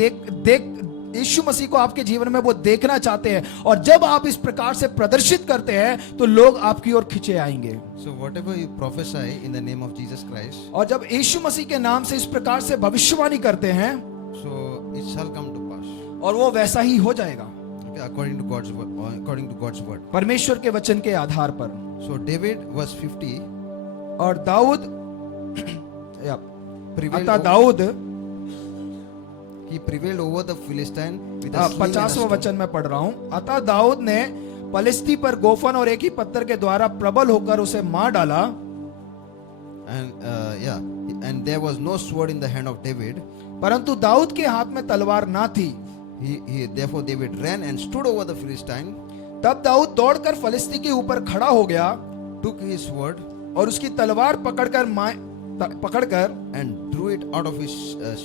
यीशु मसीह को आपके जीवन में वो देखना चाहते हैं. और जब आप इस प्रकार से प्रदर्शित करते हैं तो लोग आपकी ओर खींचे आएंगे. So whatever you prophesy in the name of Jesus Christ, और जब यीशु मसीह के नाम से इस प्रकार से भविष्यवाणी करते हैं, so it shall come to pass. और वो वैसा ही हो जाएगा. Okay, according to God's word. परमेश्वर के वचन के आधार पर. So David was 50. और Dawood Dawood He prevailed over the Philistine with a sling and a 50वां stone. वचन में पढ़ रहा हूं. अतः दाऊद ने पलिस्ती पर गोफन और एक ही पत्थर के द्वारा प्रबल होकर उसे मार डाला. And there was no sword in the hand of David. परंतु दाऊद के हाथ में तलवार ना थी. Therefore David ran and stood over the Philistine. तब दाऊद दौड़कर फलिस्ती के ऊपर खड़ा हो गया, took his sword और उसकी तलवार पकड़कर and drew it out of his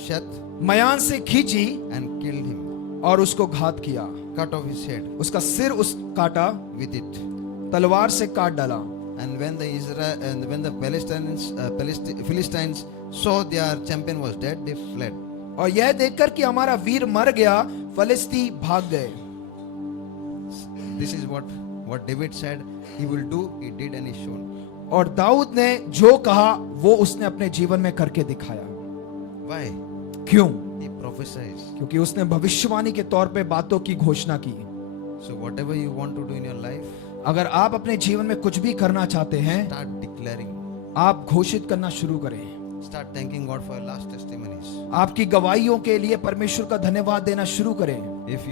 sheath मयान से खींची and killed him. और उसको घात किया. Cut off his head उसका सिर काटा, with it. तलवार से काट डाला. And when the Israel and when the Philistines saw their champion was dead, they fled. और यह देखकर कि हमारा वीर मर गया, फलिस्ती भाग गए। This is what David said he will do. He did and he shown. और दाऊद ने जो कहा वो उसने अपने जीवन में करके दिखाया। Why? क्यों? He prophesied. क्योंकि उसने भविष्यवाणी के तौर पे बातों की घोषणा की। So whatever you want to do in your life, अगर आप अपने जीवन में कुछ भी करना चाहते हैं, start declaring. आप घोषित करना शुरू करें। Start thanking God for your last testimonies. आपकी गवाहियों के लिए परमेश्वर का धन्यवाद देना शुरू करें। If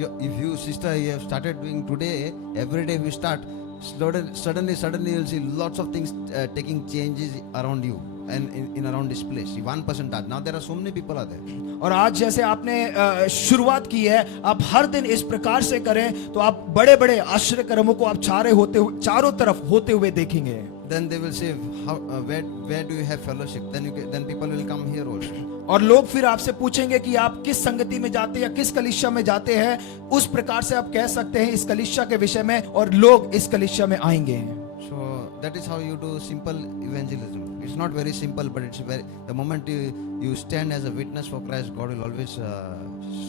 you sister, you have started doing today, every day we start, suddenly you'll see lots of things taking changes around you and in around this place. 1% does. Now there are so many people are there. और आज जैसे आपने शुरुआत की है, आप हर दिन इस प्रकार से करें तो आप बड़े बड़े आश्चर्य कर्मों को आप चारों तरफ होते हुए देखेंगे। Then they will say, where do you have fellowship? Then people will come here also. और लोग फिर आपसे पूछेंगे कि आप किस संगति में जाते हैं या किस कलीसिया में जाते हैं। उस प्रकार से आप कह सकते हैं इस कलीसिया के विषय में, और लोग इस कलीसिया में आएंगे। So that is how you do simple evangelism. It's not very simple, but it's very. The moment you stand as a witness for Christ, God will always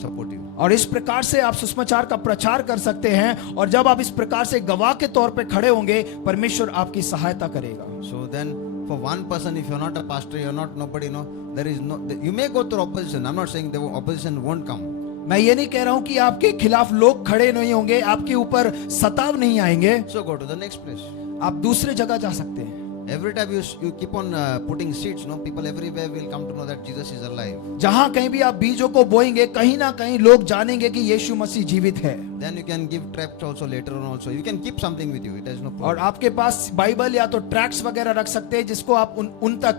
support you. और इस प्रकार से आप सुसमाचार का प्रचार कर सकते हैं, और जब आप इस प्रकार से गवाह के तौर पे खड़े होंगे, परमेश्वर आपकी सहायता करेगा। So then, for one person, if you're not a pastor, you're not nobody, no, there is no. You may go through opposition. I'm not saying the opposition won't come. मैं ये नहीं कह रहा हूं कि आपके खिलाफ लोग खड़े नहीं होंगे, आपके ऊपर सताव नहीं आएंगे। So go to the next place. आप दूसरे जगह जा सकते हैं। Every time you keep on putting seeds, no, people everywhere will come to know that Jesus is alive. जहां कहीं भी आप बीजों को बोएंगे, कहीं ना कहीं लोग जानेंगे कि यीशु मसीह जीवित है। Then you can give tracts also later on also. You can keep something with you. It has no problem. और आपके पास बाइबल या तो ट्रैक्ट्स वगैरह रख सकते हैं, जिसको आप उन तक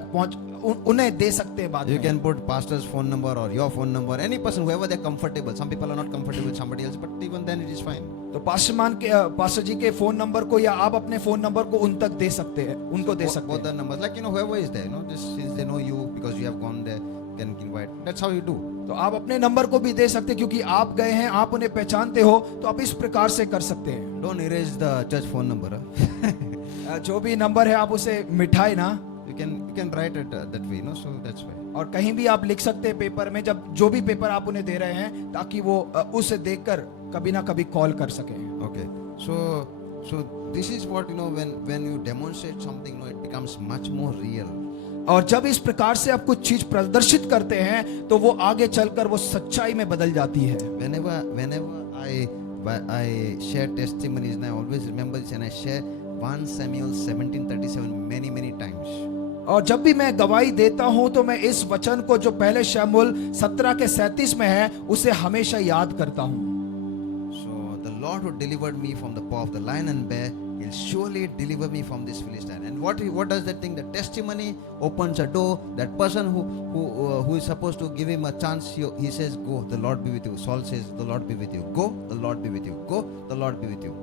उन्हें दे सकते हैं बाद You में। can put pastor's phone number or your phone number. Any person, whoever they're comfortable. Some people are not comfortable with somebody else, but even then it is fine. तो पास्टर जी के फोन नंबर को या आप अपने फोन नंबर को उन तक दे सकते हैं, उनको दे सकते Both हैं। the numbers, like whoever is there, since they know you because you have gone there, can invite. That's how you do. तो आप अपने नंबर को भी दे सकते हैं, क्योंकि आप गए हैं, आप उन्हें पहचानते हो, तो आप इस प्रकार से कर सकते हैं। Don't erase the church phone number. Huh? जो भी नंबर है आप उसे मिटाए ना। You can write it that way, so that's why. और कहीं भी आप लिख सकते हैं पेपर में, जब जो भी पेपर आप उन्हें दे रहे हैं, ताकि वो उसे देखकर कभी ना कभी कॉल कर सके। Okay. So this is what when you demonstrate something, it becomes much more real. और जब इस प्रकार से आप कुछ चीज प्रदर्शित करते हैं, तो वो आगे चलकर वो सच्चाई में बदल जाती है। Whenever I share testimonies, and I always remember this, and I share 1 Samuel 17:37 many times. और जब भी मैं गवाही देता हूं तो मैं इस वचन को जो पहले शमूएल 17:37 में है, उसे हमेशा याद करता हूं। So the Lord who delivered me from the paw of the lion and bear, He'll surely deliver me from this Philistine. And what does that thing? The testimony opens a door. That person who is supposed to give him a chance, he says, "Go, the Lord be with you." Saul says, "The Lord be with you." Go, the Lord be with you. Go, the Lord be with you.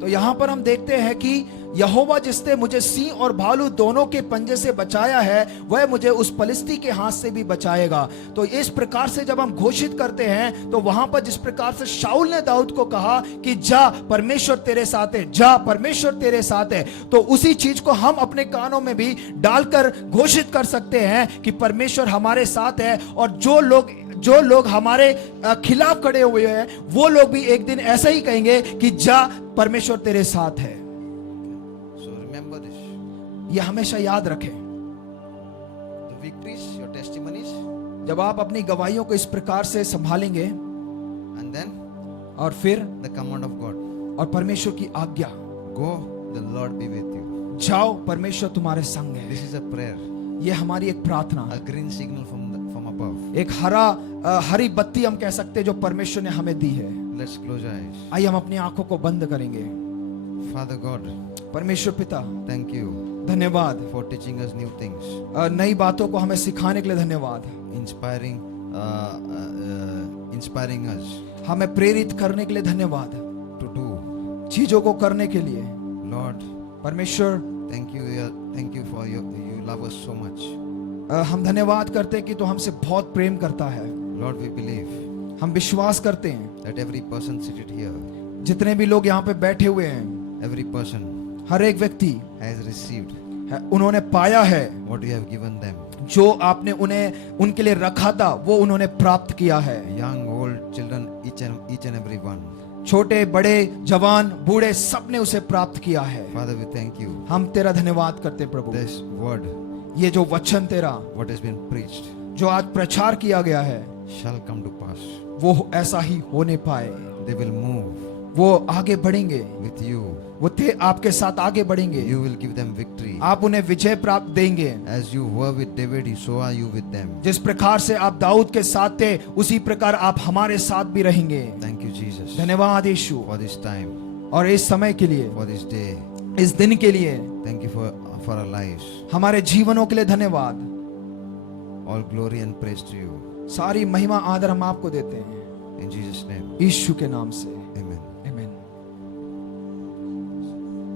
तो यहाँ पर हम देखते हैं कि यहोवा जिसने मुझे सिंह और भालू दोनों के पंजे से बचाया है, वह मुझे उस फलिस्ती के हाथ से भी बचाएगा। तो इस प्रकार से जब हम घोषित करते हैं, तो वहां पर जिस प्रकार से शाऊल ने दाऊद को कहा कि जा, परमेश्वर तेरे साथ है, जा, परमेश्वर तेरे साथ है, तो उसी चीज को हम अपने कानों में भी डालकर घोषित कर सकते हैं कि परमेश्वर हमारे साथ है। और जो लोग हमारे खिलाफ खड़े हुए हैं, वो लोग भी एक दिन ऐसा ही कहेंगे कि जा, परमेश्वर तेरे साथ है। So remember this. ये हमेशा याद रखें। The victories, your testimonies, जब आप अपनी गवाहियों को इस प्रकार से संभालेंगे, and then और फिर the command of God. और परमेश्वर की आज्ञा, Go, the Lord be with you. जाओ, परमेश्वर तुम्हारे संग है। This is a prayer, ये हमारी एक प्रार्थना, a green signal from above. एक हरी बत्ती हम कह सकते हैं जो परमेश्वर ने हमें दी है। Let's close our eyes. आइए हम अपनी आंखों को बंद करेंगे। Father God, परमेश्वर पिता, thank you धन्यवाद for teaching us new things, नई बातों को हमें सिखाने के लिए धन्यवाद, inspiring us हमें प्रेरित करने के लिए धन्यवाद, to do. चीजों को करने के लिए। Lord, परमेश्वर, thank you for you love us so much. हम धन्यवाद करते हैं कि तो हमसे बहुत प्रेम करता है। Lord, we believe हम विश्वास करते हैं that every person seated here, जितने भी लोग यहाँ पे बैठे हुए हैं, every person, हर एक व्यक्ति has received उन्होंने पाया है what you have given them. जो आपने उन्हें उनके लिए रखा था वो उन्होंने प्राप्त किया है। Young, old, children, each and every one. छोटे बड़े जवान बूढ़े सब ने उसे प्राप्त किया है। Father, we thank you. हम तेरा धन्यवाद करते प्रभु। This word, ये जो वचन तेरा what has been preached, जो आज प्रचार किया गया है shall come to pass. वो ऐसा ही होने पाए। They will move वो आगे बढ़ेंगे, with you. वो आपके साथ आगे बढ़ेंगे। You will give them victory. आप उन्हें विजय प्राप्त देंगे। As you were with David, so are you with them. जिस प्रकार से आप दाऊद के साथ थे उसी प्रकार आप हमारे साथ भी रहेंगे। Thank you, Jesus, धन्यवाद यीशु for this time, और इस समय के लिए, for this day. इस दिन के लिए, Thank you for our lives. हमारे जीवनों के लिए धन्यवाद। All glory and praise to you. सारी महिमा आदर हम आपको देते हैं In Jesus' name, यीशु के नाम से। amen.